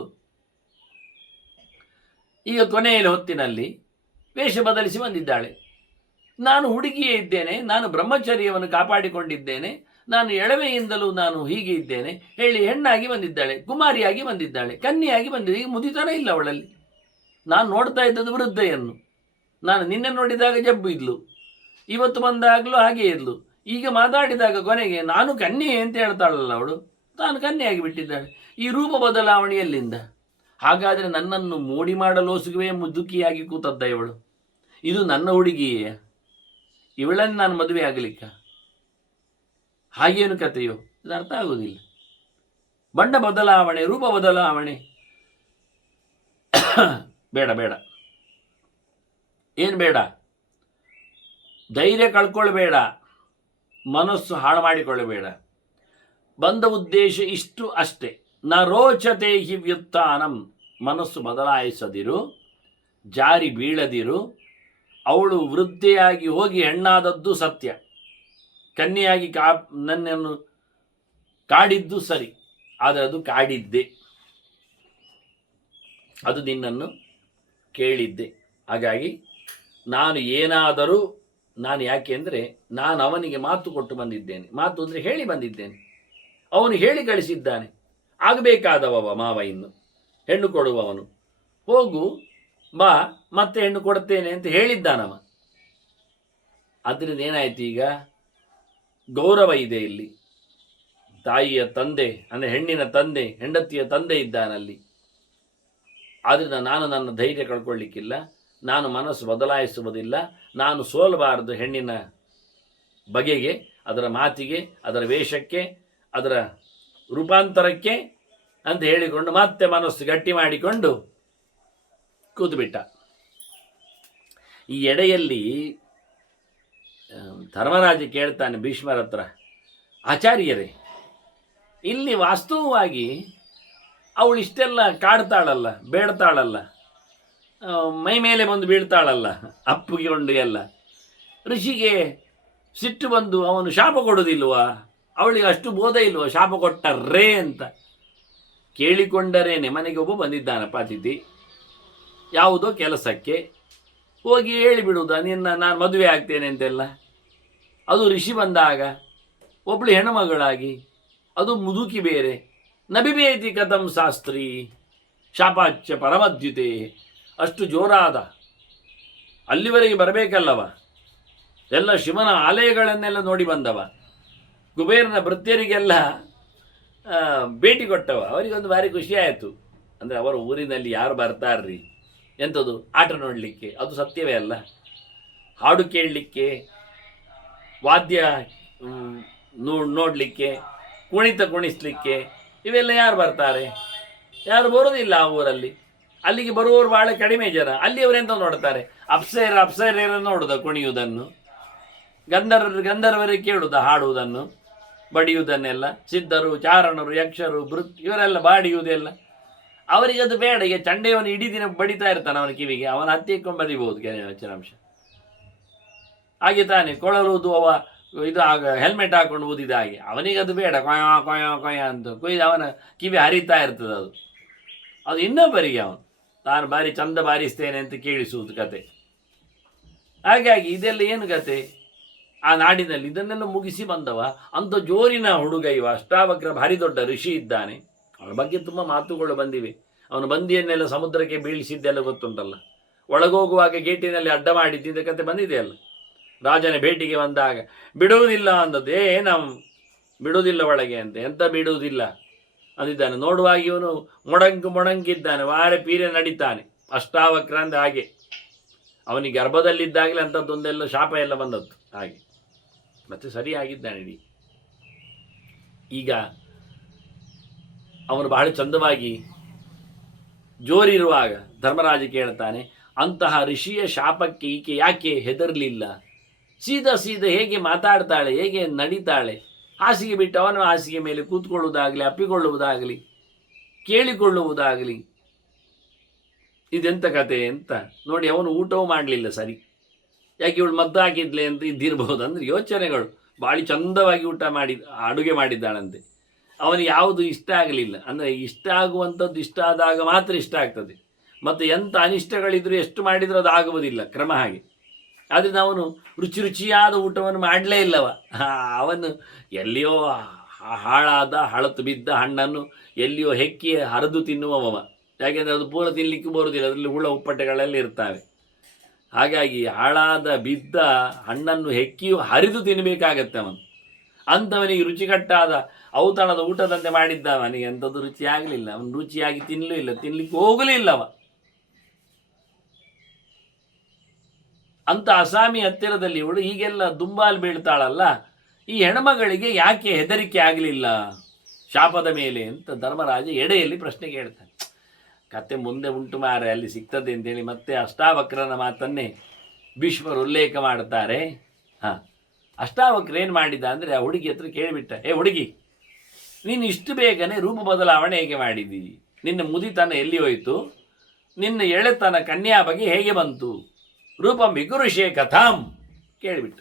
ಈಗ ಕೊನೆಯಲ್ಲಿ ಹೊತ್ತಿನಲ್ಲಿ ವೇಷ ಬದಲಿಸಿ ಬಂದಿದ್ದಾಳೆ. ನಾನು ಹುಡುಗಿಯೇ ಇದ್ದೇನೆ, ನಾನು ಬ್ರಹ್ಮಚರ್ಯವನ್ನು ಕಾಪಾಡಿಕೊಂಡಿದ್ದೇನೆ, ನಾನು ಎಳವೆಯಿಂದಲೂ ನಾನು ಹೀಗೆ ಇದ್ದೇನೆ ಹೇಳಿ ಹೆಣ್ಣಾಗಿ ಬಂದಿದ್ದಾಳೆ, ಕುಮಾರಿಯಾಗಿ ಬಂದಿದ್ದಾಳೆ, ಕನ್ಯೆಯಾಗಿ ಬಂದಿದ್ದಾಳೆ. ಈಗ ಮುದಿತನ ಇಲ್ಲ ಅವಳಲ್ಲಿ. ನಾನು ನೋಡ್ತಾ ಇದ್ದದ್ದು ವೃದ್ಧೆಯನ್ನು. ನಾನು ನಿನ್ನೆ ನೋಡಿದಾಗ ಜಬ್ಬು ಇದ್ಲು, ಇವತ್ತು ಬಂದಾಗಲೂ ಹಾಗೆ ಇದ್ಲು, ಈಗ ಮಾತಾಡಿದಾಗ ಕೊನೆಗೆ ನಾನು ಕನ್ಯೆ ಅಂತ ಹೇಳ್ತಾಳಲ್ಲ ಅವಳು, ತಾನು ಕನ್ಯೆಯಾಗಿ ಬಿಟ್ಟಿದ್ದಾಳೆ. ಈ ರೂಪ ಬದಲಾವಣೆಯಲ್ಲಿಂದ ಹಾಗಾದರೆ ನನ್ನನ್ನು ಮೋಡಿ ಮಾಡಲೋಸುಗುವೆ ಮುದುಕಿಯಾಗಿ ಕೂತದ್ದ ಇವಳು. ಇದು ನನ್ನ ಹುಡುಗಿಯೇ? ಇವಳನ್ನು ನಾನು ಮದುವೆ ಆಗಲಿಕ್ಕ? ಹಾಗೇನು ಕಥೆಯೋ? ಇದು ಅರ್ಥ ಆಗುವುದಿಲ್ಲ. ಬಣ್ಣ ಬದಲಾವಣೆ, ರೂಪ ಬದಲಾವಣೆ ಬೇಡ ಬೇಡ. ಏನು ಬೇಡ? ಧೈರ್ಯ ಕಳ್ಕೊಳ್ಬೇಡ, ಮನಸ್ಸು ಹಾಳು ಮಾಡಿಕೊಳ್ಳಬೇಡ. ಬಂದ ಉದ್ದೇಶ ಇಷ್ಟು ಅಷ್ಟೇ. ನ ರೋಚತೆ ಹಿ ವ್ಯುತ್ಥಾನಂ. ಮನಸ್ಸು ಬದಲಾಯಿಸದಿರು, ಜಾರಿ ಬೀಳದಿರು. ಅವಳು ವೃದ್ಧೆಯಾಗಿ ಹೋಗಿ ಹೆಣ್ಣಾದದ್ದು ಸತ್ಯ, ಕನ್ಯೆಯಾಗಿ ನನ್ನನ್ನು ಕಾಡಿದ್ದು ಸರಿ, ಆದರೆ ಅದು ಕಾಡಿದ್ದೆ, ಅದು ನಿನ್ನನ್ನು ಕೇಳಿದ್ದೆ. ಹಾಗಾಗಿ ನಾನು ಏನಾದರೂ ನಾನು ಯಾಕೆ ಅಂದರೆ ನಾನು ಅವನಿಗೆ ಮಾತು ಕೊಟ್ಟು ಬಂದಿದ್ದೇನೆ. ಮಾತು ಅಂದರೆ ಹೇಳಿ ಬಂದಿದ್ದೇನೆ. ಅವನು ಹೇಳಿ ಕಳಿಸಿದ್ದಾನೆ. ಆಗಬೇಕಾದವ ಮಾವ ಇನ್ನು ಹೆಣ್ಣು ಕೊಡುವವನು. ಹೋಗು ಬಾ ಮತ್ತೆ ಹೆಣ್ಣು ಕೊಡ್ತೇನೆ ಅಂತ ಹೇಳಿದ್ದಾನವ. ಅದರಿಂದ ಏನಾಯ್ತು? ಈಗ ಗೌರವ ಇದೆ ಇಲ್ಲಿ. ತಾಯಿಯ ತಂದೆ ಅಂದರೆ ಹೆಣ್ಣಿನ ತಂದೆ, ಹೆಂಡತಿಯ ತಂದೆ ಇದ್ದಾನಲ್ಲಿ. ಆದ್ದರಿಂದ ನಾನು ನನ್ನ ಧೈರ್ಯ ಕಳ್ಕೊಳ್ಳಿಕ್ಕಿಲ್ಲ, ನಾನು ಮನಸ್ಸು ಬದಲಾಯಿಸುವುದಿಲ್ಲ, ನಾನು ಸೋಲಬಾರದು ಹೆಣ್ಣಿನ ಬಗೆಗೆ, ಅದರ ಮಾತಿಗೆ, ಅದರ ವೇಷಕ್ಕೆ, ಅದರ ರೂಪಾಂತರಕ್ಕೆ ಅಂತ ಹೇಳಿಕೊಂಡು ಮತ್ತೆ ಮನಸ್ಸು ಗಟ್ಟಿ ಮಾಡಿಕೊಂಡು ಕೂತುಬಿಟ್ಟ. ಈ ಎಡೆಯಲ್ಲಿ ಧರ್ಮರಾಜ ಕೇಳ್ತಾನೆ ಭೀಷ್ಮರ ಹತ್ರ, ಆಚಾರ್ಯರೇ, ಇಲ್ಲಿ ವಾಸ್ತವವಾಗಿ ಅವಳು ಇಷ್ಟೆಲ್ಲ ಕಾಡ್ತಾಳಲ್ಲ, ಬೇಡ್ತಾಳಲ್ಲ, ಮೈ ಮೇಲೆ ಬಂದು ಬೀಳ್ತಾಳಲ್ಲ, ಅಪ್ಪುಗಿಕೊಂಡು ಎಲ್ಲ, ಋಷಿಗೆ ಸಿಟ್ಟು ಬಂದು ಅವನು ಶಾಪ ಕೊಡೋದಿಲ್ವಾ? ಅವಳಿಗೆ ಅಷ್ಟು ಬೋಧ ಇಲ್ವ ಶಾಪ ಕೊಟ್ಟರ್ರೇ ಅಂತ? ಕೇಳಿಕೊಂಡರೇನೆ. ಮನೆಗೆ ಒಬ್ಬ ಬಂದಿದ್ದಾನಪ್ಪ ಅತಿಥಿ, ಯಾವುದೋ ಕೆಲಸಕ್ಕೆ, ಹೋಗಿ ಹೇಳಿಬಿಡುವುದಾ ನಾನು ಮದುವೆ ಆಗ್ತೇನೆ ಅಂತೆಲ್ಲ? ಅದು ಋಷಿ ಬಂದಾಗ ಒಬ್ಬಳು ಹೆಣ್ಣುಮಗಳಾಗಿ, ಅದು ಮುದುಕಿ ಬೇರೆ. ನಬಿಬೇತಿ ಕಥಂ ಶಾಸ್ತ್ರಿ ಶಾಪಾಚ್ಯ ಪರಮದ್ಯುತೆ. ಅಷ್ಟು ಜೋರಾದ ಅಲ್ಲಿವರೆಗೆ ಬರಬೇಕಲ್ಲವ. ಎಲ್ಲ ಶಿವನ ಆಲಯಗಳನ್ನೆಲ್ಲ ನೋಡಿ ಬಂದವ, ಕುಬೇರನ ಭೃತ್ಯರಿಗೆಲ್ಲ ಭೇಟಿ ಕೊಟ್ಟವ. ಅವರಿಗೊಂದು ಭಾರಿ ಖುಷಿ ಆಯಿತು. ಅಂದರೆ ಅವರ ಊರಿನಲ್ಲಿ ಯಾರು ಬರ್ತಾರ್ರಿ ಎಂಥದ್ದು ಆಟ ನೋಡಲಿಕ್ಕೆ? ಅದು ಸತ್ಯವೇ ಅಲ್ಲ. ಹಾಡು ಕೇಳಲಿಕ್ಕೆ, ವಾದ್ಯ ನೋಡಲಿಕ್ಕೆ, ಕುಣಿಸಲಿಕ್ಕೆ ಇವೆಲ್ಲ ಯಾರು ಬರ್ತಾರೆ? ಯಾರು ಬರೋದಿಲ್ಲ ಆ ಊರಲ್ಲಿ. ಅಲ್ಲಿಗೆ ಬರುವವರು ಭಾಳ ಕಡಿಮೆ ಜನ. ಅಲ್ಲಿಯವರೆಂತ ನೋಡ್ತಾರೆ? ಅಪ್ಸರೆಯರನ್ನು ನೋಡುದ ಕುಣಿಯುವುದನ್ನು, ಗಂಧರ್ವರಿಗೆ ಕೇಳುವುದ ಹಾಡುವುದನ್ನು, ಬಡಿಯುವುದನ್ನೆಲ್ಲ. ಸಿದ್ಧರು, ಚಾರಣರು, ಯಕ್ಷರು, ಇವರೆಲ್ಲ ಬಾಡಿಯುವುದೆಲ್ಲ ಅವರಿಗೆ ಅದು ಬೇಡ. ಈಗ ಚಂಡೆಯವನು ಇಡೀ ದಿನ ಬಡಿತಾ ಇರ್ತಾನೆ ಅವನ ಕಿವಿಗೆ, ಅವನ ಹತ್ತಿಕೊಂಡು ಬದಿಬಹುದು ಕೆಲವು ಅಂಶ. ಹಾಗೆ ತಾನೆ ಕೊಳಲುವುದು, ಅವ ಇದು ಆಗ ಹೆಲ್ಮೆಟ್ ಹಾಕೊಂಡು ಊದಿದ ಹಾಗೆ. ಅವನಿಗೆ ಅದು ಬೇಡ, ಕೊಯ ಕೊಯ ಕೊಯ ಅಂತ ಕೊಯ್ದು ಅವನ ಕಿವಿ ಹರಿತಾ ಇರ್ತದೆ. ಅದು ಇನ್ನೊಬ್ಬರಿಗೆ ಅವನು ನಾನು ಬಾರಿ ಚಂದ ಬಾರಿಸ್ತೇನೆ ಅಂತ ಕೇಳಿಸುವುದು ಕತೆ. ಹಾಗಾಗಿ ಇದೆಲ್ಲ ಏನು ಕತೆ? ಆ ನಾಡಿನಲ್ಲಿ ಇದನ್ನೆಲ್ಲ ಮುಗಿಸಿ ಬಂದವ. ಅಂಥ ಜೋರಿನ ಹುಡುಗ ಇವ, ಅಷ್ಟಾವಕ್ರ ಭಾರಿ ದೊಡ್ಡ ಋಷಿ ಇದ್ದಾನೆ. ಅವನ ಬಗ್ಗೆ ತುಂಬ ಮಾತುಗಳು ಬಂದಿವೆ. ಅವನು ಬಂದಿಯನ್ನೆಲ್ಲ ಸಮುದ್ರಕ್ಕೆ ಬೀಳಿಸಿದ್ದೆಲ್ಲ ಗೊತ್ತುಂಟಲ್ಲ. ಒಳಗೋಗುವಾಗ ಗೇಟಿನಲ್ಲಿ ಅಡ್ಡ ಮಾಡಿದ್ದ ಕತೆ ಬಂದಿದೆಯಲ್ಲ. ರಾಜನ ಭೇಟಿಗೆ ಬಂದಾಗ ಬಿಡುವುದಿಲ್ಲ ಅಂದದ್ದು. ನಾವು ಬಿಡುವುದಿಲ್ಲ ಒಳಗೆ ಅಂತ. ಎಂತ ಬಿಡುವುದಿಲ್ಲ ಅಂದಿದ್ದಾನೆ. ನೋಡುವಾಗ ಇವನು ಮೊಣಂಕಿದ್ದಾನೆ, ವಾರೆ ಪೀರೆ ನಡೀತಾನೆ. ಅಷ್ಟಾವಕ್ರ ಅಂದರೆ ಹಾಗೆ, ಅವನಿಗೆ ಗರ್ಭದಲ್ಲಿದ್ದಾಗಲೇ ಅಂಥದ್ದೊಂದೆಲ್ಲ ಶಾಪ ಎಲ್ಲ ಬಂದದ್ದು ಹಾಗೆ. ಮತ್ತೆ ಸರಿಯಾಗಿದ್ದಾನೆ ಇಡೀ. ಈಗ ಅವನು ಬಹಳ ಚಂದವಾಗಿ ಜೋರಿರುವಾಗ ಧರ್ಮರಾಜ ಕೇಳ್ತಾನೆ, ಅಂತಹ ಋಷಿಯ ಶಾಪಕ್ಕೆ ಈಕೆ ಯಾಕೆ ಹೆದರಲಿಲ್ಲ? ಸೀದಾ ಹೇಗೆ ಮಾತಾಡ್ತಾಳೆ, ಹೇಗೆ ನಡೀತಾಳೆ, ಹಾಸಿಗೆ ಬಿಟ್ಟು ಅವನ ಹಾಸಿಗೆ ಮೇಲೆ ಕೂತ್ಕೊಳ್ಳುವುದಾಗಲಿ, ಅಪ್ಪಿಕೊಳ್ಳುವುದಾಗಲಿ, ಕೇಳಿಕೊಳ್ಳುವುದಾಗಲಿ, ಇದೆಂಥ ಕತೆ ಅಂತ ನೋಡಿ. ಅವನು ಊಟವೂ ಮಾಡಲಿಲ್ಲ ಸರಿ, ಯಾಕೆ ಇವಳು ಮದ್ದು ಹಾಕಿದ್ಲೆ ಅಂತ ಇದ್ದಿರಬಹುದು. ಅಂದರೆ ಯೋಚನೆಗಳು. ಭಾಳ ಚಂದವಾಗಿ ಊಟ ಮಾಡಿ ಅಡುಗೆ ಮಾಡಿದ್ದಾಳಂತೆ. ಅವನಿಗೆ ಯಾವುದು ಇಷ್ಟ ಆಗಲಿಲ್ಲ. ಅಂದರೆ ಇಷ್ಟ ಆಗುವಂಥದ್ದು ಇಷ್ಟ ಆದಾಗ ಮಾತ್ರ ಇಷ್ಟ ಆಗ್ತದೆ, ಮತ್ತು ಎಂಥ ಅನಿಷ್ಟಗಳಿದ್ರೂ ಎಷ್ಟು ಮಾಡಿದರೂ ಅದು ಆಗುವುದಿಲ್ಲ ಕ್ರಮ ಹಾಗೆ. ಆದರೆ ಅವನು ರುಚಿಯಾದ ಊಟವನ್ನು ಮಾಡಲೇ ಇಲ್ಲವ. ಅವನು ಎಲ್ಲಿಯೋ ಹಾಳಾದ ಹಳತು ಬಿದ್ದ ಹಣ್ಣನ್ನು ಎಲ್ಲಿಯೋ ಹೆಕ್ಕಿ ಹರಿದು ತಿನ್ನುವವ. ಯಾಕೆಂದರೆ ಅದು ಪೂರ ತಿನ್ನಲಿಕ್ಕೆ ಬರುವುದಿಲ್ಲ, ಅದರಲ್ಲಿ ಹುಳ ಉಪ್ಪಟೆಗಳೆಲ್ಲ ಇರ್ತವೆ. ಹಾಗಾಗಿ ಹಾಳಾದ ಬಿದ್ದ ಹಣ್ಣನ್ನು ಹೆಕ್ಕಿಯೂ ಹರಿದು ತಿನ್ನಬೇಕಾಗತ್ತೆ ಅವನು. ಅಂಥವನಿಗೆ ರುಚಿಕಟ್ಟಾದ ಔತಣದ ಊಟದಂತೆ ಮಾಡಿದ್ದ ಅವನಿಗೆ ಅಂಥದ್ದು ರುಚಿ ಆಗಲಿಲ್ಲ. ಅವನು ರುಚಿಯಾಗಿ ತಿನ್ನಲೂ ಇಲ್ಲ, ತಿನ್ನಲಿಕ್ಕೆ ಹೋಗಲಿಲ್ಲವ. ಅಂತ ಅಸಾಮಿ ಹತ್ತಿರದಲ್ಲಿ ಇವಳು ಹೀಗೆಲ್ಲ ದುಂಬಾಲು ಬೀಳ್ತಾಳಲ್ಲ, ಈ ಹೆಣ್ಮಗಳಿಗೆ ಯಾಕೆ ಹೆದರಿಕೆ ಆಗಲಿಲ್ಲ ಶಾಪದ ಮೇಲೆ ಅಂತ ಧರ್ಮರಾಜ ಎಡೆಯಲ್ಲಿ ಪ್ರಶ್ನೆ ಕೇಳ್ತಾನೆ. ಕತೆ ಮುಂದೆ ಉಂಟು ಮಾರೆ, ಅಲ್ಲಿ ಸಿಗ್ತದೆ ಅಂತೇಳಿ ಮತ್ತೆ ಅಷ್ಟಾವಕ್ರನ ಮಾತನ್ನೇ ಭೀಷ್ಮರು ಉಲ್ಲೇಖ ಮಾಡ್ತಾರೆ. ಅಷ್ಟಾವಕ್ರ ಏನು ಮಾಡಿದ್ದ ಅಂದರೆ ಆ ಹುಡುಗಿ ಹತ್ರ ಕೇಳಿಬಿಟ್ಟ, ಏ ಹುಡುಗಿ, ನೀನು ಇಷ್ಟು ಬೇಗನೆ ರೂಪ ಬದಲಾವಣೆ ಹೇಗೆ ಮಾಡಿದ್ದೀವಿ? ನಿನ್ನ ಮುದಿತನ ಎಲ್ಲಿ ಹೋಯಿತು? ನಿನ್ನ ಎಳೆತನ ಕನ್ಯಾ ಬಗ್ಗೆ ಹೇಗೆ ಬಂತು? ರೂಪಂ ವಿಕುರುಷೇ ಕಥಾಂ ಕೇಳಿಬಿಟ್ಟ.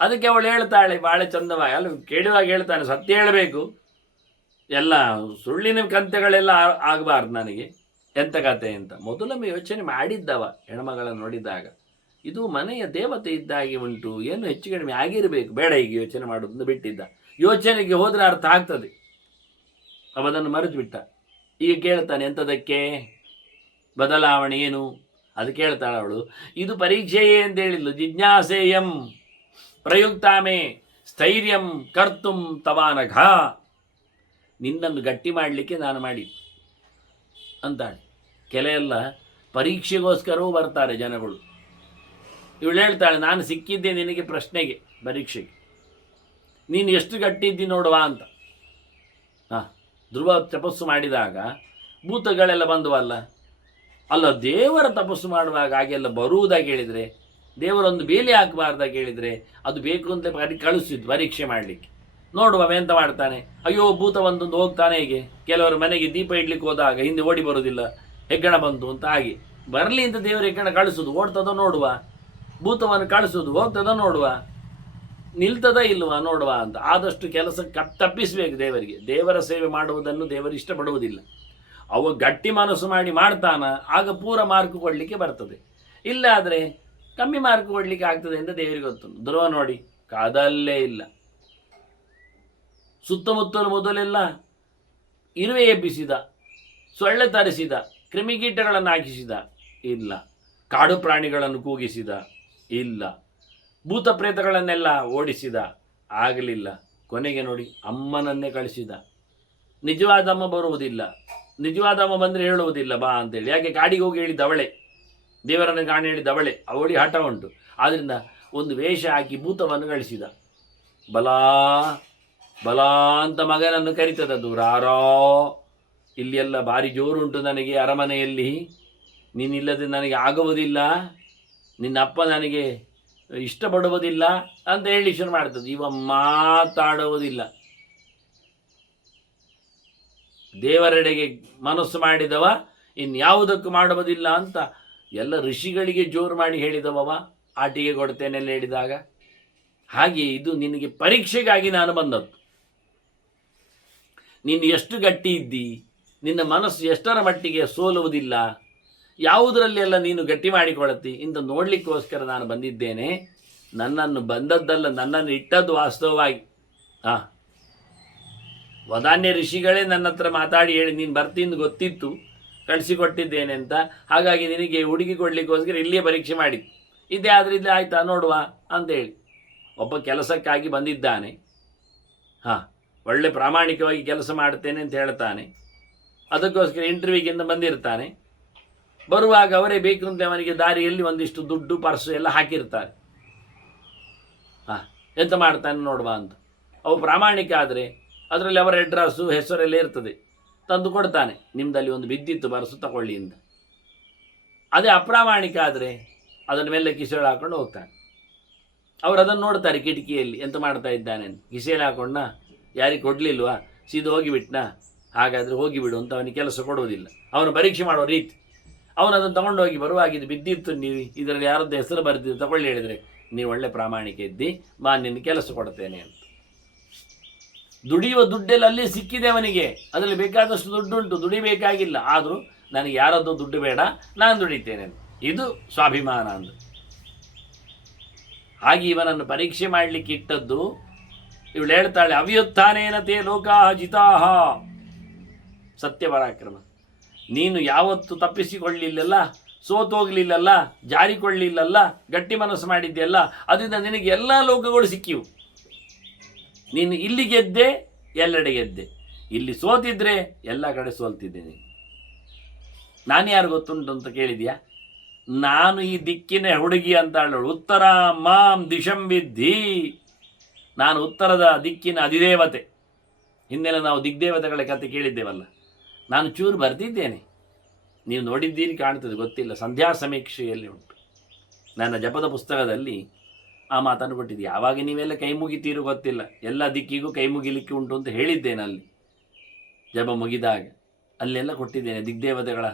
ಅದಕ್ಕೆ ಅವಳು ಹೇಳ್ತಾಳೆ ಭಾಳ ಚಂದವಾಗಿ, ಅಲ್ಲ ಕೇಳುವಾಗ ಹೇಳ್ತಾನೆ, ಸತ್ಯ ಹೇಳಬೇಕು, ಎಲ್ಲ ಸುಳ್ಳಿನ ಕಂತೆಗಳೆಲ್ಲ ಆಗಬಾರ್ದು ನನಗೆ, ಎಂಥ ಕತೆ ಅಂತ ಮೊದಲೊಮ್ಮೆ ಯೋಚನೆ ಮಾಡಿದ್ದವ. ಹೆಣ್ಮಗಳನ್ನು ನೋಡಿದಾಗ ಇದು ಮನೆಯ ದೇವತೆ ಇದ್ದಾಗೆ ಉಂಟು, ಏನು ಹೆಚ್ಚು ಕಡಿಮೆ ಆಗಿರಬೇಕು, ಬೇಡ ಈಗ ಯೋಚನೆ ಮಾಡೋದನ್ನು ಬಿಟ್ಟಿದ್ದ. ಯೋಚನೆಗೆ ಹೋದರೆ ಅರ್ಥ ಆಗ್ತದೆ, ಅವದನ್ನು ಮರೆತು ಬಿಟ್ಟ. ಈಗ ಕೇಳ್ತಾನೆ, ಎಂಥದಕ್ಕೆ ಬದಲಾವಣೆ ಏನು ಅದು ಕೇಳ್ತಾಳೆ ಅವಳು. ಇದು ಪರೀಕ್ಷೆಯೇ ಅಂತ ಹೇಳಿದ್ಲು. ಜಿಜ್ಞಾಸೇಯಂ ಪ್ರಯುಕ್ತಾಮೆ ಸ್ಥೈರ್ಯಂ ಕರ್ತುಂ ತವಾನಘ, ನಿನ್ನನ್ನು ಗಟ್ಟಿ ಮಾಡಲಿಕ್ಕೆ ನಾನು ಮಾಡಿ ಅಂತಾಳೆ. ಕೆಲವೆಲ್ಲ ಪರೀಕ್ಷೆಗೋಸ್ಕರವೂ ಬರ್ತಾರೆ ಜನಗಳು. ಇವಳು ಹೇಳ್ತಾಳೆ, ನಾನು ಸಿಕ್ಕಿದ್ದೆ ನಿನಗೆ ಪ್ರಶ್ನೆಗೆ, ಪರೀಕ್ಷೆಗೆ, ನೀನು ಎಷ್ಟು ಗಟ್ಟಿದ್ದಿ ನೋಡುವ ಅಂತ. ಧ್ರುವ ತಪಸ್ಸು ಮಾಡಿದಾಗ ಭೂತಗಳೆಲ್ಲ ಬಂದವಲ್ಲ, ಅಲ್ಲ ದೇವರ ತಪಸ್ಸು ಮಾಡುವಾಗ ಹಾಗೆಲ್ಲ ಬರುವುದಾಗಿ ಹೇಳಿದರೆ, ದೇವರೊಂದು ಬೇಲಿ ಹಾಕಬಾರ್ದಾಗಿ ಹೇಳಿದರೆ, ಅದು ಬೇಕು ಅಂತ ಕಳಿಸಿದ್ದು ಪರೀಕ್ಷೆ ಮಾಡಲಿಕ್ಕೆ. ನೋಡುವ ಎಂತ ಮಾಡ್ತಾನೆ, ಅಯ್ಯೋ ಭೂತ ಒಂದೊಂದು ಹೋಗ್ತಾನೆ. ಹೇಗೆ ಕೆಲವರು ಮನೆಗೆ ದೀಪ ಇಡ್ಲಿಕ್ಕೆ ಹೋದಾಗ ಹಿಂದೆ ಓಡಿ ಬರೋದಿಲ್ಲ, ಹೆಗ್ಗಣ ಬಂತು ಅಂತ. ಹಾಗೆ ಬರಲಿ ಅಂತ ದೇವರು ಹೆಗ್ಗಣ ಕಳಿಸೋದು, ಓಡ್ತದೋ ನೋಡುವ, ಭೂತವನ್ನು ಕಳಿಸೋದು, ಹೋಗ್ತದೋ ನೋಡುವ, ನಿಲ್ತದ ಇಲ್ವಾ ನೋಡುವ ಅಂತ. ಆದಷ್ಟು ಕೆಲಸ ತಪ್ಪಿಸಬೇಕು ದೇವರಿಗೆ. ದೇವರ ಸೇವೆ ಮಾಡುವುದನ್ನು ದೇವರು ಇಷ್ಟಪಡುವುದಿಲ್ಲ. ಅವ ಗಟ್ಟಿ ಮನಸ್ಸು ಮಾಡಿ ಮಾಡ್ತಾನ, ಆಗ ಪೂರ ಮಾರ್ಕ್ ಕೊಡಲಿಕ್ಕೆ ಬರ್ತದೆ. ಇಲ್ಲ ಆದರೆ ಕಮ್ಮಿ ಮಾರ್ಕ್ ಕೊಡಲಿಕ್ಕೆ ಆಗ್ತದೆ ಅಂತ ದೇವರಿಗೆ ಗೊತ್ತು. ಧ್ರುವ ನೋಡಿ ಕಾದಲ್ಲೇ ಇಲ್ಲ. ಸುತ್ತಮುತ್ತಲು ಮೊದಲೆಲ್ಲ ಇರುವೆ ಎಬ್ಬಿಸಿದ, ಸೊಳ್ಳೆ ತರಿಸಿದ, ಕ್ರಿಮಿಕೀಟಗಳನ್ನು ಹಾಕಿಸಿದ, ಇಲ್ಲ. ಕಾಡು ಪ್ರಾಣಿಗಳನ್ನು ಕೂಗಿಸಿದ, ಇಲ್ಲ. ಭೂತ ಪ್ರೇತಗಳನ್ನೆಲ್ಲ ಓಡಿಸಿದ, ಆಗಲಿಲ್ಲ. ಕೊನೆಗೆ ನೋಡಿ ಅಮ್ಮನನ್ನೇ ಕಳಿಸಿದ. ನಿಜವಾದ ಅಮ್ಮ ಬರುವುದಿಲ್ಲ, ನಿಜವಾದ ಅಮ್ಮ ಬಂದರೆ ಹೇಳುವುದಿಲ್ಲ ಬಾ ಅಂತೇಳಿ. ಯಾಕೆ ಕಾಡಿಗೆ ಹೋಗಿ ಹೇಳಿದ ಅವಳೆ, ದೇವರನ್ನು ಕಾಣಿ ಹೇಳಿದ ಅವಳೆ, ಅವಳಿ ಹಠ ಉಂಟು. ಆದ್ದರಿಂದ ಒಂದು ವೇಷ ಹಾಕಿ ಭೂತವನ್ನು ಕಳಿಸಿದ. ಬಲಾ ಬಲಾ ಅಂತ ಮಗನನ್ನು ಕರಿತದದು. ರಾರೋ, ಇಲ್ಲಿ ಎಲ್ಲ ಭಾರಿ ಜೋರುಂಟು ನನಗೆ ಅರಮನೆಯಲ್ಲಿ, ನೀನಿಲ್ಲದೆ ನನಗೆ ಆಗುವುದಿಲ್ಲ, ನಿನ್ನ ಅಪ್ಪ ನನಗೆ ಇಷ್ಟಪಡುವುದಿಲ್ಲ ಅಂತ ಹೇಳಿ ಶುರು ಮಾಡ್ತದೆ. ಇವ ಮಾತಾಡುವುದಿಲ್ಲ. ದೇವರೆಡೆಗೆ ಮನಸ್ಸು ಮಾಡಿದವ ಇನ್ಯಾವುದಕ್ಕೂ ಮಾಡುವುದಿಲ್ಲ ಅಂತ ಎಲ್ಲ ಋಷಿಗಳಿಗೆ ಜೋರು ಮಾಡಿ ಹೇಳಿದವ, ಆಟಿಗೆ ಕೊಡ್ತೇನೆಲ್ಲ ಹೇಳಿದಾಗ. ಹಾಗೆ ಇದು ನಿನಗೆ ಪರೀಕ್ಷೆಗಾಗಿ ನಾನು ಬಂದದ್ದು. ನೀನು ಎಷ್ಟು ಗಟ್ಟಿ ಇದ್ದಿ, ನಿನ್ನ ಮನಸ್ಸು ಎಷ್ಟರ ಮಟ್ಟಿಗೆ ಸೋಲುವುದಿಲ್ಲ, ಯಾವುದರಲ್ಲಿ ಎಲ್ಲ ನೀನು ಗಟ್ಟಿ ಮಾಡಿಕೊಳ್ಳುತ್ತಿ ಇಂತ ನೋಡಲಿಕ್ಕೋಸ್ಕರ ನಾನು ಬಂದಿದ್ದೇನೆ. ನನ್ನನ್ನು ಬಂದದ್ದಲ್ಲ, ನನ್ನನ್ನು ಇಟ್ಟದ್ದು ವಾಸ್ತವವಾಗಿ. ವದಾನ್ಯ ಋಷಿಗಳೇ ನನ್ನ ಹತ್ರ ಮಾತಾಡಿ ಹೇಳಿ ನೀನು ಬರ್ತೀನಿ ಗೊತ್ತಿತ್ತು, ಕಳಿಸಿಕೊಟ್ಟಿದ್ದೇನೆ ಅಂತ. ಹಾಗಾಗಿ ನಿನಗೆ ಹುಡುಗಿ ಕೊಡಲಿಕ್ಕೋಸ್ಕರ ಇಲ್ಲಿಯೇ ಪರೀಕ್ಷೆ ಮಾಡಿದ್ದು. ಇದೇ ಆದರೆ ಇಲ್ಲೇ ಆಯ್ತಾ ನೋಡುವ ಅಂತೇಳಿ ಒಬ್ಬ ಕೆಲಸಕ್ಕಾಗಿ ಬಂದಿದ್ದಾನೆ. ಒಳ್ಳೆ ಪ್ರಾಮಾಣಿಕವಾಗಿ ಕೆಲಸ ಮಾಡ್ತೇನೆ ಅಂತ ಹೇಳ್ತಾನೆ. ಅದಕ್ಕೋಸ್ಕರ ಇಂಟರ್ವ್ಯೂಗಿಂದ ಬಂದಿರ್ತಾನೆ. ಬರುವಾಗ ಅವರೇ ಬೇಕು ಅಂತ ಅವನಿಗೆ ದಾರಿಯಲ್ಲಿ ಒಂದಿಷ್ಟು ದುಡ್ಡು ಪರ್ಸು ಎಲ್ಲ ಹಾಕಿರ್ತಾರೆ. ಎಂತ ಮಾಡ್ತಾನೆ ನೋಡುವ ಅಂತ. ಅವು ಪ್ರಾಮಾಣಿಕ ಆದರೆ ಅದರಲ್ಲಿ ಅವರ ಅಡ್ರೆಸ್ಸು ಹೆಸರೆಲ್ಲ ಇರ್ತದೆ, ತಂದು ಕೊಡ್ತಾನೆ. ನಿಮ್ಮದಲ್ಲಿ ಒಂದು ಬಿದ್ದಿತ್ತು ಪರ್ಸು ತಗೊಳ್ಳಿ ಅಂತ. ಅದೇ ಅಪ್ರಾಮಾಣಿಕ ಆದರೆ ಅದನ್ನ ಮೇಲೆ ಕಿಸೆಯಲ್ಲಿ ಹಾಕೊಂಡು ಹೋಗ್ತಾನೆ. ಅವರು ಅದನ್ನು ನೋಡ್ತಾರೆ ಕಿಟಕಿಯಲ್ಲಿ, ಎಂತ ಮಾಡ್ತಾ ಇದ್ದಾನೆ ಅಂತ. ಕಿಸೆಯಲ್ಲಿ ಹಾಕೊಂಡ ಯಾರಿಗೆ ಕೊಡಲಿಲ್ವಾ, ಸೀದಾ ಹೋಗಿಬಿಟ್ನಾ, ಹಾಗಾದರೆ ಹೋಗಿಬಿಡು ಅಂತ ಅವನಿಗೆ ಕೆಲಸ ಕೊಡುವುದಿಲ್ಲ. ಅವನು ಪರೀಕ್ಷೆ ಮಾಡೋ ರೀತಿ. ಅವನು ಅದನ್ನು ತಗೊಂಡೋಗಿ ಬರುವಾಗಿದ್ದು ಬಿದ್ದಿತ್ತು, ನೀವು ಇದರಲ್ಲಿ ಯಾರದ್ದು ಹೆಸರು ಬರೆದಿದ್ದು ತಗೊಳ್ಳಿ ಹೇಳಿದರೆ, ನೀವು ಒಳ್ಳೆ ಪ್ರಾಮಾಣಿಕ ಇದ್ದಿ, ನಿನ್ನ ಕೆಲಸ ಕೊಡ್ತೇನೆ ಅಂತ. ದುಡಿಯುವ ದುಡ್ಡೆಲ್ಲ ಅಲ್ಲಿ ಸಿಕ್ಕಿದೆ ಅವನಿಗೆ, ಅದರಲ್ಲಿ ಬೇಕಾದಷ್ಟು ದುಡ್ಡುಂಟು, ದುಡಿಬೇಕಾಗಿಲ್ಲ. ಆದರೂ ನನಗೆ ಯಾರದ್ದು ದುಡ್ಡು ಬೇಡ, ನಾನು ದುಡಿತೇನೆ. ಇದು ಸ್ವಾಭಿಮಾನ ಅಂದ್ರೆ. ಹಾಗೆ ಇವನನ್ನು ಪರೀಕ್ಷೆ ಮಾಡಲಿಕ್ಕೆ ಇಟ್ಟದ್ದು. ಇವಳು ಹೇಳ್ತಾಳೆ, ಅವ್ಯುತ್ಥಾನೇನತೆ ಲೋಕಾಹ ಜಿತಾಹ. ಸತ್ಯ ಪರಾಕ್ರಮ. ನೀನು ಯಾವತ್ತು ತಪ್ಪಿಸಿಕೊಳ್ಳಿಲ್ಲಲ್ಲ, ಸೋತೋಗ್ಲಿಲ್ಲಲ್ಲ, ಜಾರಿಕೊಳ್ಳಿಲ್ಲಲ್ಲ, ಗಟ್ಟಿ ಮನಸ್ಸು ಮಾಡಿದ್ದೆಲ್ಲ, ಅದರಿಂದ ನಿನಗೆ ಎಲ್ಲ ಲೋಕಗಳು ಸಿಕ್ಕಿವು. ನೀನು ಇಲ್ಲಿ ಗೆದ್ದೆ, ಎಲ್ಲೆಡೆ ಗೆದ್ದೆ. ಇಲ್ಲಿ ಸೋತಿದ್ರೆ ಎಲ್ಲ ಕಡೆ ಸೋಲ್ತಿದ್ದೆ ನೀನು. ನಾನು ಯಾರು ಗೊತ್ತುಂಟು ಅಂತ ಕೇಳಿದ್ಯಾ? ನಾನು ಈ ದಿಕ್ಕಿನ ಹುಡುಗಿ ಅಂತ ಹೇಳೋಳು. ಉತ್ತರ ಮಾಂ ದಿಶಂ ವಿದ್ಧಿ. ನಾನು ಉತ್ತರದ ದಿಕ್ಕಿನ ಅಧಿದೇವತೆ. ಹಿಂದೆಲ್ಲ ನಾವು ದಿಗ್ದೇವತೆಗಳ ಕತೆ ಕೇಳಿದ್ದೇವಲ್ಲ. ನಾನು ಚೂರು ಬರ್ತಿದ್ದೇನೆ, ನೀವು ನೋಡಿದ್ದೀರಿ ಕಾಣ್ತದೆ, ಗೊತ್ತಿಲ್ಲ. ಸಂಧ್ಯಾ ಸಮೀಕ್ಷೆಯಲ್ಲಿ ಉಂಟು, ನನ್ನ ಜಪದ ಪುಸ್ತಕದಲ್ಲಿ ಆ ಮಾತನ್ನು ಕೊಟ್ಟಿದ್ದೆ. ಯಾವಾಗ ನೀವೆಲ್ಲ ಕೈ ಮುಗಿತೀರೋ ಗೊತ್ತಿಲ್ಲ, ಎಲ್ಲ ದಿಕ್ಕಿಗೂ ಕೈ ಮುಗಿಲಿಕ್ಕೆ ಉಂಟು ಅಂತ ಹೇಳಿದ್ದೇನೆ ಅಲ್ಲಿ ಜಪ ಮುಗಿದಾಗ. ಅಲ್ಲೆಲ್ಲ ಕೊಟ್ಟಿದ್ದೇನೆ ದಿಗ್ದೇವತೆಗಳ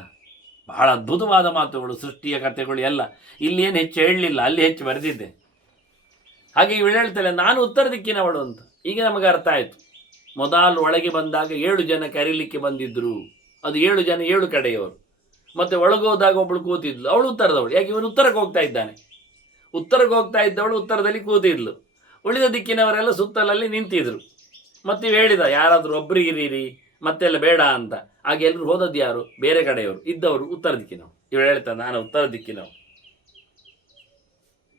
ಬಹಳ ಅದ್ಭುತವಾದ ಮಾತುಗಳು, ಸೃಷ್ಟಿಯ ಕಥೆಗಳು ಎಲ್ಲ. ಇಲ್ಲಿ ಏನು ಹೆಚ್ಚು ಹೇಳಲಿಲ್ಲ, ಅಲ್ಲಿ ಹೆಚ್ಚು ಬರೆದಿದ್ದೆ. ಹಾಗೆ ಇವಳು ಹೇಳ್ತಾಳೆ, ನಾನು ಉತ್ತರ ದಿಕ್ಕಿನವಳು ಅಂತ. ಈಗ ನಮಗೆ ಅರ್ಥ ಆಯಿತು. ಮೊದಲು ಒಳಗೆ ಬಂದಾಗ 7 ಜನ ಕರೀಲಿಕ್ಕೆ ಬಂದಿದ್ರು, ಅದು 7 ಜನ 7 ಕಡೆಯವರು. ಮತ್ತೆ ಒಳಗೋದಾಗ ಒಬ್ಬಳು ಕೂತಿದ್ಲು, ಅವಳು ಉತ್ತರದವಳು. ಯಾಕೆ ಇವನು ಉತ್ತರಕ್ಕೆ ಹೋಗ್ತಾ ಇದ್ದಾನೆ. ಉತ್ತರಕ್ಕೆ ಹೋಗ್ತಾ ಇದ್ದವಳು ಉತ್ತರದಲ್ಲಿ ಕೂತಿದ್ಲು. ಉಳಿದ ದಿಕ್ಕಿನವರೆಲ್ಲ ಸುತ್ತಲಲ್ಲಿ ನಿಂತಿದ್ರು. ಮತ್ತೆ ಇವು ಹೇಳಿದ, ಯಾರಾದರೂ ಒಬ್ಬರಿಗಿರೀರಿ, ಮತ್ತೆಲ್ಲ ಬೇಡ ಅಂತ. ಹಾಗೆ ಎಲ್ಲರೂ ಹೋದದ್ದು ಯಾರು? ಬೇರೆ ಕಡೆಯವರು. ಇದ್ದವರು ಉತ್ತರ ದಿಕ್ಕಿನವರು. ಇವಳು ಹೇಳ್ತಾರೆ, ನಾನು ಉತ್ತರ ದಿಕ್ಕಿನವರು.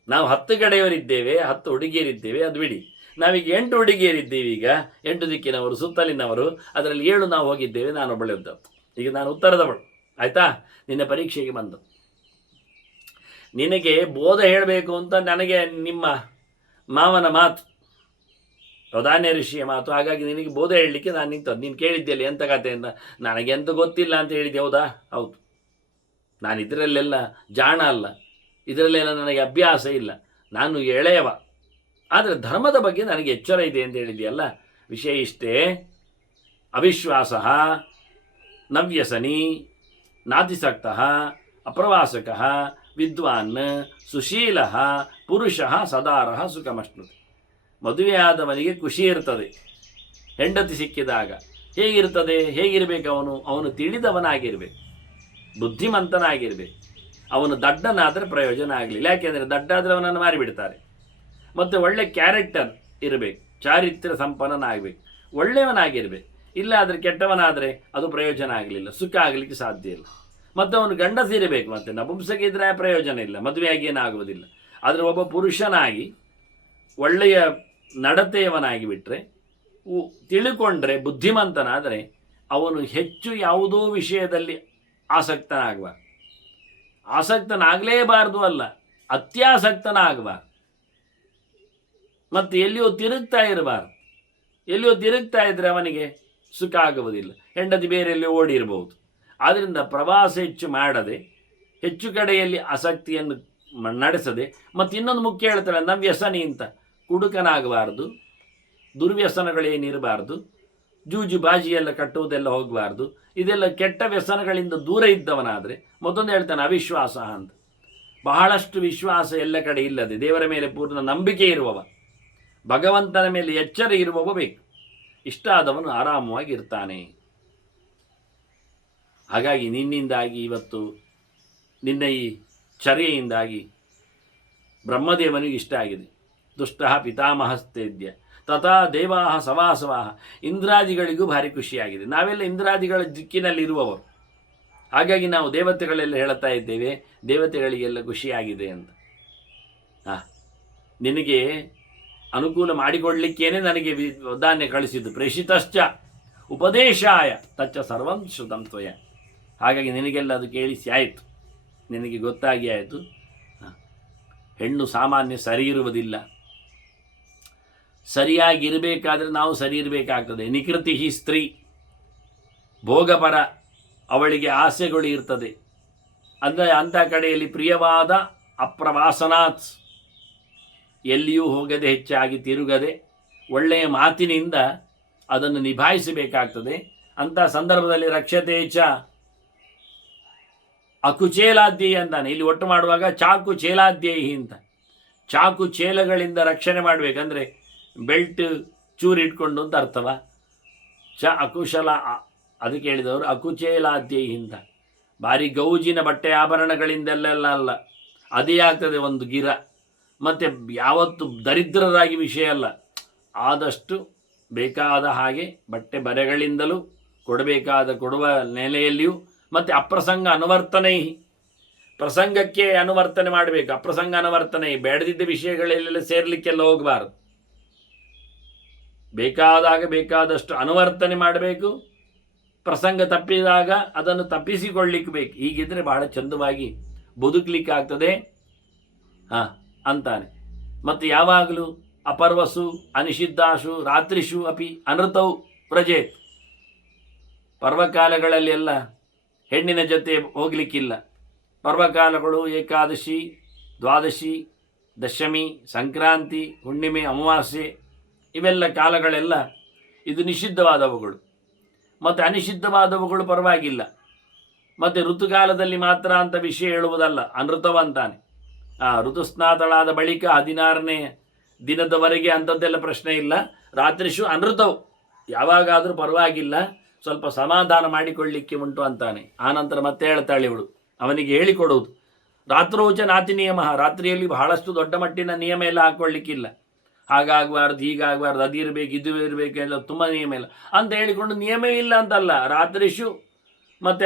ನಾವು 10 ಕಡೆಯವರಿದ್ದೇವೆ, 10 ಹುಡುಗಿಯರಿದ್ದೇವೆ, ಅದು ಬಿಡಿ. ನಾವೀಗ 8 ಹುಡುಗಿಯರಿದ್ದೇವೆ. ಈಗ 8 ದಿಕ್ಕಿನವರು, ಸುತ್ತಲಿನವರು. ಅದರಲ್ಲಿ 7 ನಾವು ಹೋಗಿದ್ದೇವೆ, ನಾನು ಒಬ್ಬಳೆದ್ದದ್ದು. ಈಗ ನಾನು ಉತ್ತರದವಳು. ಆಯ್ತಾ? ನಿನ್ನ ಪರೀಕ್ಷೆಗೆ ಬಂದು ನಿನಗೆ ಬೋಧ ಹೇಳಬೇಕು ಅಂತ ನನಗೆ ನಿಮ್ಮ ಮಾವನ ಮಾತು, ಪ್ರಧಾನ ಋಷಿಯ ಮಾತು. ಹಾಗಾಗಿ ನಿನಗೆ ಬೋಧ ಹೇಳಲಿಕ್ಕೆ ನಾನು ನಿಂತದ್ದು. ನೀನು ಕೇಳಿದ್ದೆಲ್ಲ ಎಂಥ ಕಥೆಯಿಂದ. ನನಗೆಂತ ಗೊತ್ತಿಲ್ಲ ಅಂತ ಹೇಳಿದ್ದೆ. ಹೌದಾ? ಹೌದು. ನಾನು ಇದರಲ್ಲೆಲ್ಲ ಜಾಣ ಅಲ್ಲ, ಇದರಲ್ಲೆಲ್ಲ ನನಗೆ ಅಭ್ಯಾಸ ಇಲ್ಲ, ನಾನು ಎಳೆಯವ. ಆದರೆ ಧರ್ಮದ ಬಗ್ಗೆ ನನಗೆ ಎಚ್ಚರ ಇದೆ ಅಂತ ಹೇಳಿದೆಯಲ್ಲ. ವಿಷಯ ಇಷ್ಟೇ, ಅವಿಶ್ವಾಸ ನವ್ಯಸನಿ ನಾತಿಸಕ್ತ ಅಪ್ರವಾಸಕ ವಿದ್ವಾನ್ ಸುಶೀಲ ಪುರುಷ ಸದಾರಃ ಸುಖಮಶ್ನುತೆ. ಮದುವೆಯಾದವನಿಗೆ ಖುಷಿ ಇರ್ತದೆ ಹೆಂಡತಿ ಸಿಕ್ಕಿದಾಗ. ಹೇಗಿರ್ತದೆ? ಹೇಗಿರಬೇಕು ಅವನು ತಿಳಿದವನಾಗಿರ್ಬೇಕು, ಬುದ್ಧಿಮಂತನಾಗಿರ್ಬೇಕು. ಅವನು ದಡ್ಡನಾದರೆ ಪ್ರಯೋಜನ ಆಗಲಿಲ್ಲ. ಯಾಕೆಂದರೆ ದಡ್ಡಾದರೆ ಅವನನ್ನು ಮಾರಿಬಿಡ್ತಾರೆ. ಮತ್ತು ಒಳ್ಳೆ ಕ್ಯಾರೆಕ್ಟರ್ ಇರಬೇಕು, ಚಾರಿತ್ರ್ಯ ಸಂಪನ್ನನಾಗಬೇಕು, ಒಳ್ಳೆಯವನಾಗಿರ್ಬೇಕು. ಇಲ್ಲ ಆದರೆ ಕೆಟ್ಟವನಾದರೆ ಅದು ಪ್ರಯೋಜನ ಆಗಲಿಲ್ಲ, ಸುಖ ಆಗಲಿಕ್ಕೆ ಸಾಧ್ಯ ಇಲ್ಲ. ಮತ್ತು ಅವನು ಗಂಡಸಿರಬೇಕು. ಮತ್ತು ನಪುಂಸಕ ಇದ್ದರೆ ಪ್ರಯೋಜನ ಇಲ್ಲ, ಮದುವೆಯಾಗಿ ಏನಾಗುವುದಿಲ್ಲ. ಆದರೆ ಒಬ್ಬ ಪುರುಷನಾಗಿ ಒಳ್ಳೆಯ ನಡತೆಯವನಾಗಿ ಬಿಟ್ಟರೆ, ತಿಳ್ಕೊಂಡ್ರೆ, ಬುದ್ಧಿಮಂತನಾದರೆ ಅವನು ಹೆಚ್ಚು ಯಾವುದೋ ವಿಷಯದಲ್ಲಿ ಆಸಕ್ತನಾಗಲೇಬಾರ್ದು ಅಲ್ಲ, ಅತ್ಯಾಸಕ್ತನಾಗಬಾರ್ದು. ಮತ್ತು ಎಲ್ಲಿಯೋ ತಿರುಗ್ತಾ ಇರಬಾರ್ದು. ಎಲ್ಲಿಯೋ ತಿರುಗ್ತಾ ಇದ್ದರೆ ಅವನಿಗೆ ಸುಖ ಆಗುವುದಿಲ್ಲ. ಹೆಂಡತಿ ಬೇರೆಯಲ್ಲಿ ಓಡಿರ್ಬೋದು. ಆದ್ದರಿಂದ ಪ್ರವಾಸ ಹೆಚ್ಚು ಮಾಡದೆ, ಹೆಚ್ಚು ಕಡೆಯಲ್ಲಿ ಆಸಕ್ತಿಯನ್ನು ನಡೆಸದೆ. ಮತ್ತು ಇನ್ನೊಂದು ಮುಖ್ಯ ಹೇಳ್ತಾರೆ, ನವ್ಯಸನಿ ಅಂತ. ಕುಡುಕನಾಗಬಾರ್ದು, ದುರ್ವ್ಯಸನಗಳೇನಿರಬಾರ್ದು, ಜೂಜು ಬಾಜಿಯೆಲ್ಲ ಕಟ್ಟುವುದೆಲ್ಲ ಹೋಗಬಾರ್ದು. ಇದೆಲ್ಲ ಕೆಟ್ಟ ವ್ಯಸನಗಳಿಂದ ದೂರ ಇದ್ದವನಾದರೆ. ಮತ್ತೊಂದು ಹೇಳ್ತಾನೆ, ಅವಿಶ್ವಾಸ ಅಂತ. ಬಹಳಷ್ಟು ವಿಶ್ವಾಸ ಎಲ್ಲ ಕಡೆ ಇಲ್ಲದೆ, ದೇವರ ಮೇಲೆ ಪೂರ್ಣ ನಂಬಿಕೆ ಇರುವವ, ಭಗವಂತನ ಮೇಲೆ ಎಚ್ಚರ ಇರುವವ ಬೇಕು. ಇಷ್ಟಾದವನು ಆರಾಮವಾಗಿ ಇರ್ತಾನೆ. ಹಾಗಾಗಿ ನಿನ್ನಿಂದಾಗಿ ಇವತ್ತು, ನಿನ್ನ ಈ ಚರ್ಯೆಯಿಂದಾಗಿ ಬ್ರಹ್ಮದೇವನಿಗೆ ಇಷ್ಟ ಆಗಿದೆ. ದುಷ್ಟ ಪಿತಾಮಹಸ್ತೇದ್ಯ ತಥಾ ದೇವಾ ಸವಾಸವಾಹ. ಇಂದ್ರಾದಿಗಳಿಗೂ ಭಾರಿ ಖುಷಿಯಾಗಿದೆ. ನಾವೆಲ್ಲ ಇಂದ್ರಾದಿಗಳ ದಿಕ್ಕಿನಲ್ಲಿ ಇರುವವರು. ಹಾಗಾಗಿ ನಾವು ದೇವತೆಗಳೆಲ್ಲ ಹೇಳ್ತಾ ಇದ್ದೇವೆ, ದೇವತೆಗಳಿಗೆಲ್ಲ ಖುಷಿಯಾಗಿದೆ ಅಂತ. ನಿನಗೆ ಅನುಕೂಲ ಮಾಡಿಕೊಡ್ಲಿಕ್ಕೇನೆ ನನಗೆ ಧಾನ್ಯ ಕಳಿಸಿದ್ದು. ಪ್ರೇಷಿತಶ್ಚ ಉಪದೇಶಾಯ ತಚ್ಚ ಸರ್ವಂ ಶ್ರುತಂ ತ್ವಯ. ಹಾಗಾಗಿ ನಿನಗೆಲ್ಲ ಅದು ಕೇಳಿಸಿ ಆಯಿತು. ನಿನಗೆ ಗೊತ್ತಾಗಿ ಆಯಿತು. ಹೆಣ್ಣು ಸಾಮಾನ್ಯ ಸರಿ ಇರುವುದಿಲ್ಲ. ಸರಿಯಾಗಿರಬೇಕಾದ್ರೆ ನಾವು ಸರಿ ಇರಬೇಕಾಗ್ತದೆ. ನಿಕೃತಿ ಹಿ ಸ್ತ್ರೀ, ಭೋಗಪರ, ಅವಳಿಗೆ ಆಸೆಗಳು ಇರ್ತದೆ. ಅಂದರೆ ಅಂಥ ಕಡೆಯಲ್ಲಿ ಪ್ರಿಯವಾದ ಅಪ್ರವಾಸನಾತ್, ಎಲ್ಲಿಯೂ ಹೋಗದೆ ಹೆಚ್ಚಾಗಿ ತಿರುಗದೆ ಒಳ್ಳೆಯ ಮಾತಿನಿಂದ ಅದನ್ನು ನಿಭಾಯಿಸಬೇಕಾಗ್ತದೆ. ಅಂಥ ಸಂದರ್ಭದಲ್ಲಿ ರಕ್ಷತೆ ಚ ಅಕುಚೇಲಾದ್ಯೈ ಅಂತಾನೆ. ಇಲ್ಲಿ ಒಟ್ಟು ಮಾಡುವಾಗ ಚಾಕು ಚೇಲಾದ್ಯೈ ಅಂತ, ಚಾಕು ಚೇಲಗಳಿಂದ ರಕ್ಷಣೆ ಮಾಡಬೇಕಂದ್ರೆ ಬೆಲ್ಟ್ ಚೂರಿಟ್ಕೊಂಡು ಅಂತ ಅರ್ಥವ. ಅಕುಶಲ ಅದಕ್ಕೆ ಹೇಳಿದವರು ಅಕುಚೇಲಾದ್ಯೈ ಅಂತ. ಭಾರಿ ಗೌಜಿನ ಬಟ್ಟೆ ಆಭರಣಗಳಿಂದೆಲ್ಲ ಅಲ್ಲ, ಅದೇ ಆಗ್ತದೆ ಒಂದು ಗಿರ. ಮತ್ತು ಯಾವತ್ತು ದರಿದ್ರರಾಗಿ ವಿಷಯ ಅಲ್ಲ, ಆದಷ್ಟು ಬೇಕಾದ ಹಾಗೆ ಬಟ್ಟೆ ಬರೆಗಳಿಂದಲೂ ಕೊಡುವ ನೆಲೆಯಲ್ಲಿಯೂ, ಮತ್ತು ಅಪ್ರಸಂಗ ಅನುವರ್ತನೆ, ಪ್ರಸಂಗಕ್ಕೆ ಅನುವರ್ತನೆ ಮಾಡಬೇಕು. ಅಪ್ರಸಂಗ ಅನುವರ್ತನೆ, ಬೇಡದಿದ್ದ ವಿಷಯಗಳಲ್ಲೆಲ್ಲ ಸೇರ್ಲಿಕ್ಕೆಲ್ಲ ಹೋಗಬಾರದು. ಬೇಕಾದಾಗ ಬೇಕಾದಷ್ಟು ಅನುವರ್ತನೆ ಮಾಡಬೇಕು. ಪ್ರಸಂಗ ತಪ್ಪಿದಾಗ ಅದನ್ನು ತಪ್ಪಿಸಿಕೊಳ್ಳಿಕ್ಕೆ ಬೇಕು. ಹೀಗಿದ್ರೆ ಬಹಳ ಚಂದವಾಗಿ ಬದುಕಲಿಕ್ಕೆ ಆಗ್ತದೆ ಅಂತಾನೆ. ಮತ್ತು ಯಾವಾಗಲೂ ಅಪರ್ವಸು ಅನಿಷಿದ್ಧಾಶು ರಾತ್ರಿಷು ಅಪಿ ಅನೃತೌ ವ್ರಜೇತ್. ಪರ್ವಕಾಲಗಳಲ್ಲಿ ಎಲ್ಲ ಹೆಣ್ಣಿನ ಜೊತೆ ಹೋಗಲಿಕ್ಕಿಲ್ಲ. ಪರ್ವಕಾಲಗಳು ಏಕಾದಶಿ, ದ್ವಾದಶಿ, ದಶಮಿ, ಸಂಕ್ರಾಂತಿ, ಹುಣ್ಣಿಮೆ, ಅಮಾವಾಸ್ಯೆ, ಇವೆಲ್ಲ ಕಾಲಗಳೆಲ್ಲ ಇದು ನಿಷಿದ್ಧವಾದವುಗಳು. ಮತ್ತು ಅನಿಷಿದ್ಧವಾದವುಗಳು ಪರವಾಗಿಲ್ಲ. ಮತ್ತು ಋತುಕಾಲದಲ್ಲಿ ಮಾತ್ರ ಅಂತ ವಿಷಯ ಹೇಳುವುದಲ್ಲ, ಅನೃತವಂತಾನೆ. ಋತುಸ್ನಾತಳಾದ ಬಳಿಕ 16ನೇ ದಿನದವರೆಗೆ ಅಂಥದ್ದೆಲ್ಲ ಪ್ರಶ್ನೆ ಇಲ್ಲ. ರಾತ್ರಿಶು ಅನೃತವು, ಯಾವಾಗಾದರೂ ಪರವಾಗಿಲ್ಲ, ಸ್ವಲ್ಪ ಸಮಾಧಾನ ಮಾಡಿಕೊಳ್ಳಿಕ್ಕೆ ಉಂಟು ಅಂತಾನೆ. ಆನಂತರ ಮತ್ತೆ ಹೇಳ್ತಾಳೆ ಇವಳು, ಅವನಿಗೆ ಹೇಳಿಕೊಡುವುದು. ರಾತ್ರೋಚ ನಾತಿ ನಿಯಮ, ರಾತ್ರಿಯಲ್ಲಿ ಬಹಳಷ್ಟು ದೊಡ್ಡ ಮಟ್ಟಿನ ನಿಯಮ ಎಲ್ಲ ಹಾಕ್ಕೊಳ್ಳಿಕ್ಕಿಲ್ಲ. ಹಾಗಾಗಬಾರ್ದು, ಹೀಗಾಗಬಾರ್ದು, ಅದಿರಬೇಕು, ಇದು ಇರಬೇಕು, ಎಲ್ಲ ತುಂಬ ನಿಯಮ ಇಲ್ಲ ಅಂತ ಹೇಳಿಕೊಂಡು ನಿಯಮವಿಲ್ಲ ಅಂತಲ್ಲ. ರಾತ್ರಿಶು ಮತ್ತು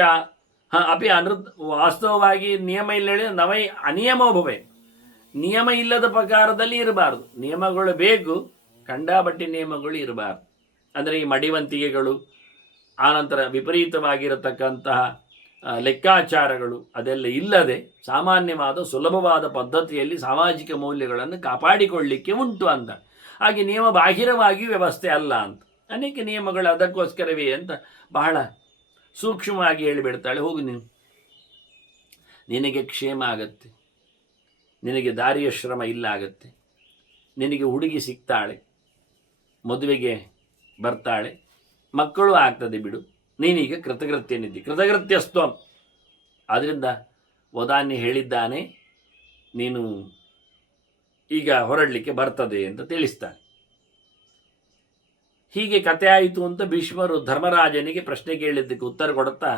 ಅಪಿ ಅನೃತ, ವಾಸ್ತವವಾಗಿ ನಿಯಮ ಇಲ್ಲ ಹೇಳಿ ನವೈ ಅನಿಯಮೋಭವೆ, ನಿಯಮ ಇಲ್ಲದ ಪ್ರಕಾರದಲ್ಲಿ ಇರಬಾರ್ದು. ನಿಯಮಗಳು ಬೇಕು, ಕಂಡಾಬಟ್ಟಿ ನಿಯಮಗಳು ಇರಬಾರ್ದು. ಅಂದರೆ ಈ ಮಡಿವಂತಿಗೆಗಳು, ಆನಂತರ ವಿಪರೀತವಾಗಿರತಕ್ಕಂತಹ ಲೆಕ್ಕಾಚಾರಗಳು ಅದೆಲ್ಲ ಇಲ್ಲದೆ ಸಾಮಾನ್ಯವಾದ ಸುಲಭವಾದ ಪದ್ಧತಿಯಲ್ಲಿ ಸಾಮಾಜಿಕ ಮೌಲ್ಯಗಳನ್ನು ಕಾಪಾಡಿಕೊಳ್ಳಿಕ್ಕೆ ಉಂಟು ಅಂತ. ಹಾಗೆ ನಿಯಮ ಬಾಹಿರವಾಗಿ ವ್ಯವಸ್ಥೆ ಅಲ್ಲ ಅಂತ. ಅನೇಕ ನಿಯಮಗಳು ಅದಕ್ಕೋಸ್ಕರವೇ ಅಂತ ಬಹಳ ಸೂಕ್ಷ್ಮವಾಗಿ ಹೇಳಿಬಿಡ್ತಾಳೆ. ಹೋಗು ನೀನು, ನಿನಗೆ ಕ್ಷೇಮ ಆಗತ್ತೆ, ನಿನಗೆ ದಾರಿಯ ಶ್ರಮ ಇಲ್ಲ ಆಗತ್ತೆ, ನಿನಗೆ ಹುಡುಗಿ ಸಿಗ್ತಾಳೆ, ಮದುವೆಗೆ ಬರ್ತಾಳೆ, ಮಕ್ಕಳು ಆಗ್ತದೆ ಬಿಡು, ನೀನೀಗ ಕೃತಕೃತ್ಯನಿದ್ದಿ, ಕೃತಕೃತ್ಯಸ್ತ್ವಂ. ಆದ್ದರಿಂದ ವದಾನ್ಯ ಹೇಳಿದ್ದಾನೆ, ನೀನು ಈಗ ಹೊರಡಲಿಕ್ಕೆ ಬರ್ತದೆ ಅಂತ ತಿಳಿಸ್ತಾನೆ. ಹೀಗೆ ಕತೆ ಆಯಿತು ಅಂತ ಭೀಷ್ಮರು ಧರ್ಮರಾಜನಿಗೆ ಪ್ರಶ್ನೆ ಕೇಳಿದ್ದಕ್ಕೆ ಉತ್ತರ ಕೊಡುತ್ತಾ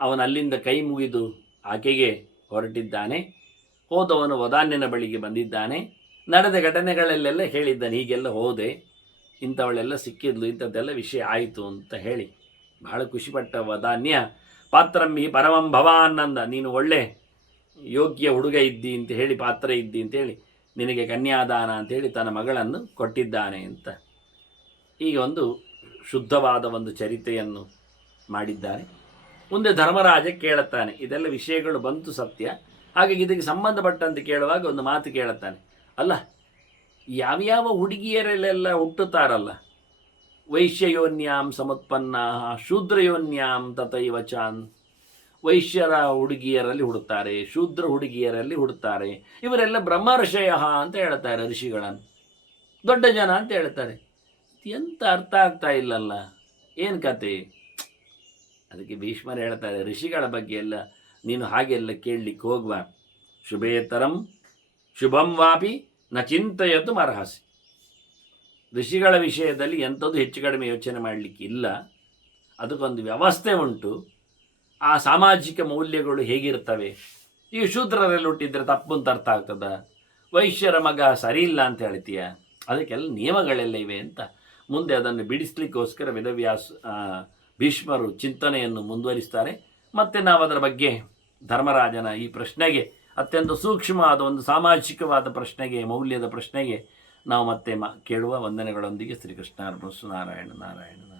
ಅವನು ಅಲ್ಲಿಂದ ಕೈ ಮುಗಿದು ಆಕೆಗೆ ಹೊರಟಿದ್ದಾನೆ. ಹೋದವನು ವದಾನ್ಯನ ಬಳಿಗೆ ಬಂದಿದ್ದಾನೆ. ನಡೆದ ಘಟನೆಗಳಲ್ಲೆಲ್ಲ ಹೇಳಿದ್ದಾನೆ, ಹೀಗೆಲ್ಲ ಹೋದೆ, ಇಂಥವಳೆಲ್ಲ ಸಿಕ್ಕಿದ್ಲು, ಇಂಥದ್ದೆಲ್ಲ ವಿಷಯ ಆಯಿತು ಅಂತ ಹೇಳಿ ಬಹಳ ಖುಷಿಪಟ್ಟ ವದಾನ್ಯ ಪಾತ್ರಂ ಹಿ ಪರಮಂ ಭವಾನ್ ಅಂದ. ನೀನು ಒಳ್ಳೆ ಯೋಗ್ಯ ಹುಡುಗ ಇದ್ದಿ ಅಂತ ಹೇಳಿ, ಪಾತ್ರ ಇದ್ದಿ ಅಂತೇಳಿ ನಿನಗೆ ಕನ್ಯಾದಾನ ಅಂತೇಳಿ ತನ್ನ ಮಗಳನ್ನು ಕೊಟ್ಟಿದ್ದಾನೆ ಅಂತ ಈಗ ಒಂದು ಶುದ್ಧವಾದ ಒಂದು ಚರಿತೆಯನ್ನು ಮಾಡಿದ್ದಾರೆ. ಮುಂದೆ ಧರ್ಮರಾಜ ಕೇಳುತ್ತಾನೆ, ಇದೆಲ್ಲ ವಿಷಯಗಳು ಬಂತು ಸತ್ಯ, ಹಾಗಾಗಿ ಇದಕ್ಕೆ ಸಂಬಂಧಪಟ್ಟಂತೆ ಕೇಳುವಾಗ ಒಂದು ಮಾತು ಕೇಳುತ್ತಾನೆ. ಅಲ್ಲ, ಯಾವ್ಯಾವ ಹುಡುಗಿಯರಲ್ಲೆಲ್ಲ ಹುಟ್ಟುತ್ತಾರಲ್ಲ, ವೈಶ್ಯಯೋನ್ಯಾಂ ಸಮತ್ಪನ್ನ ಶೂದ್ರಯೋನ್ಯಾಂ ತಥೈವ ಚಾನ್. ವೈಶ್ಯರ ಹುಡುಗಿಯರಲ್ಲಿ ಹುಡುತ್ತಾರೆ, ಶೂದ್ರ ಹುಡುಗಿಯರಲ್ಲಿ ಹುಡುತ್ತಾರೆ. ಇವರೆಲ್ಲ ಬ್ರಹ್ಮರ್ಷಯ ಅಂತ ಹೇಳ್ತಾರೆ ಋಷಿಗಳನ್ನು, ದೊಡ್ಡ ಜನ ಅಂತ ಹೇಳ್ತಾರೆ. ಎಂತ ಅರ್ಥ ಆಗ್ತಾ ಇಲ್ಲಲ್ಲ, ಏನು ಕತೆ? ಅದಕ್ಕೆ ಭೀಷ್ಮರು ಹೇಳ್ತಾರೆ, ಋಷಿಗಳ ಬಗ್ಗೆ ಎಲ್ಲ ನೀನು ಹಾಗೆಲ್ಲ ಕೇಳಲಿಕ್ಕೆ ಹೋಗ್ಬಾರ್ದು. ಶುಭೇತರಂ ಶುಭಂ ವಾಪಿ ನ ಚಿಂತೆಯತು ಅರ್ಹಸಿ. ಋಷಿಗಳ ವಿಷಯದಲ್ಲಿ ಎಂಥದ್ದು ಹೆಚ್ಚು ಕಡಿಮೆ ಯೋಚನೆ ಮಾಡಲಿಕ್ಕೆ ಇಲ್ಲ. ಅದಕ್ಕೊಂದು ವ್ಯವಸ್ಥೆ ಉಂಟು. ಆ ಸಾಮಾಜಿಕ ಮೌಲ್ಯಗಳು ಹೇಗಿರ್ತವೆ? ಈ ಶೂದ್ರರಲ್ಲಿ ಹುಟ್ಟಿದ್ರೆ ತಪ್ಪು ಅಂತ ಅರ್ಥ ಆಗ್ತದ? ವೈಶ್ಯರ ಮಗ ಸರಿ ಇಲ್ಲ ಅಂತ ಹೇಳ್ತೀಯ? ಅದಕ್ಕೆಲ್ಲ ನಿಯಮಗಳೆಲ್ಲ ಇವೆ ಅಂತ ಮುಂದೆ ಅದನ್ನು ಬಿಡಿಸ್ಲಿಕ್ಕೋಸ್ಕರ ಭೀಷ್ಮರು ಚಿಂತನೆಯನ್ನು ಮುಂದುವರಿಸ್ತಾರೆ. ಮತ್ತು ನಾವು ಅದರ ಬಗ್ಗೆ ಧರ್ಮರಾಜನ ಈ ಪ್ರಶ್ನೆಗೆ, ಅತ್ಯಂತ ಸೂಕ್ಷ್ಮವಾದ ಒಂದು ಸಾಮಾಜಿಕವಾದ ಪ್ರಶ್ನೆಗೆ, ಮೌಲ್ಯದ ಪ್ರಶ್ನೆಗೆ ನಾವು ಮತ್ತೆ ಕೇಳುವ. ವಂದನೆಗಳೊಂದಿಗೆ ಶ್ರೀಕೃಷ್ಣಾರ್ಪಣಸ್ತು. ನಾರಾಯಣ ನಾರಾಯಣ.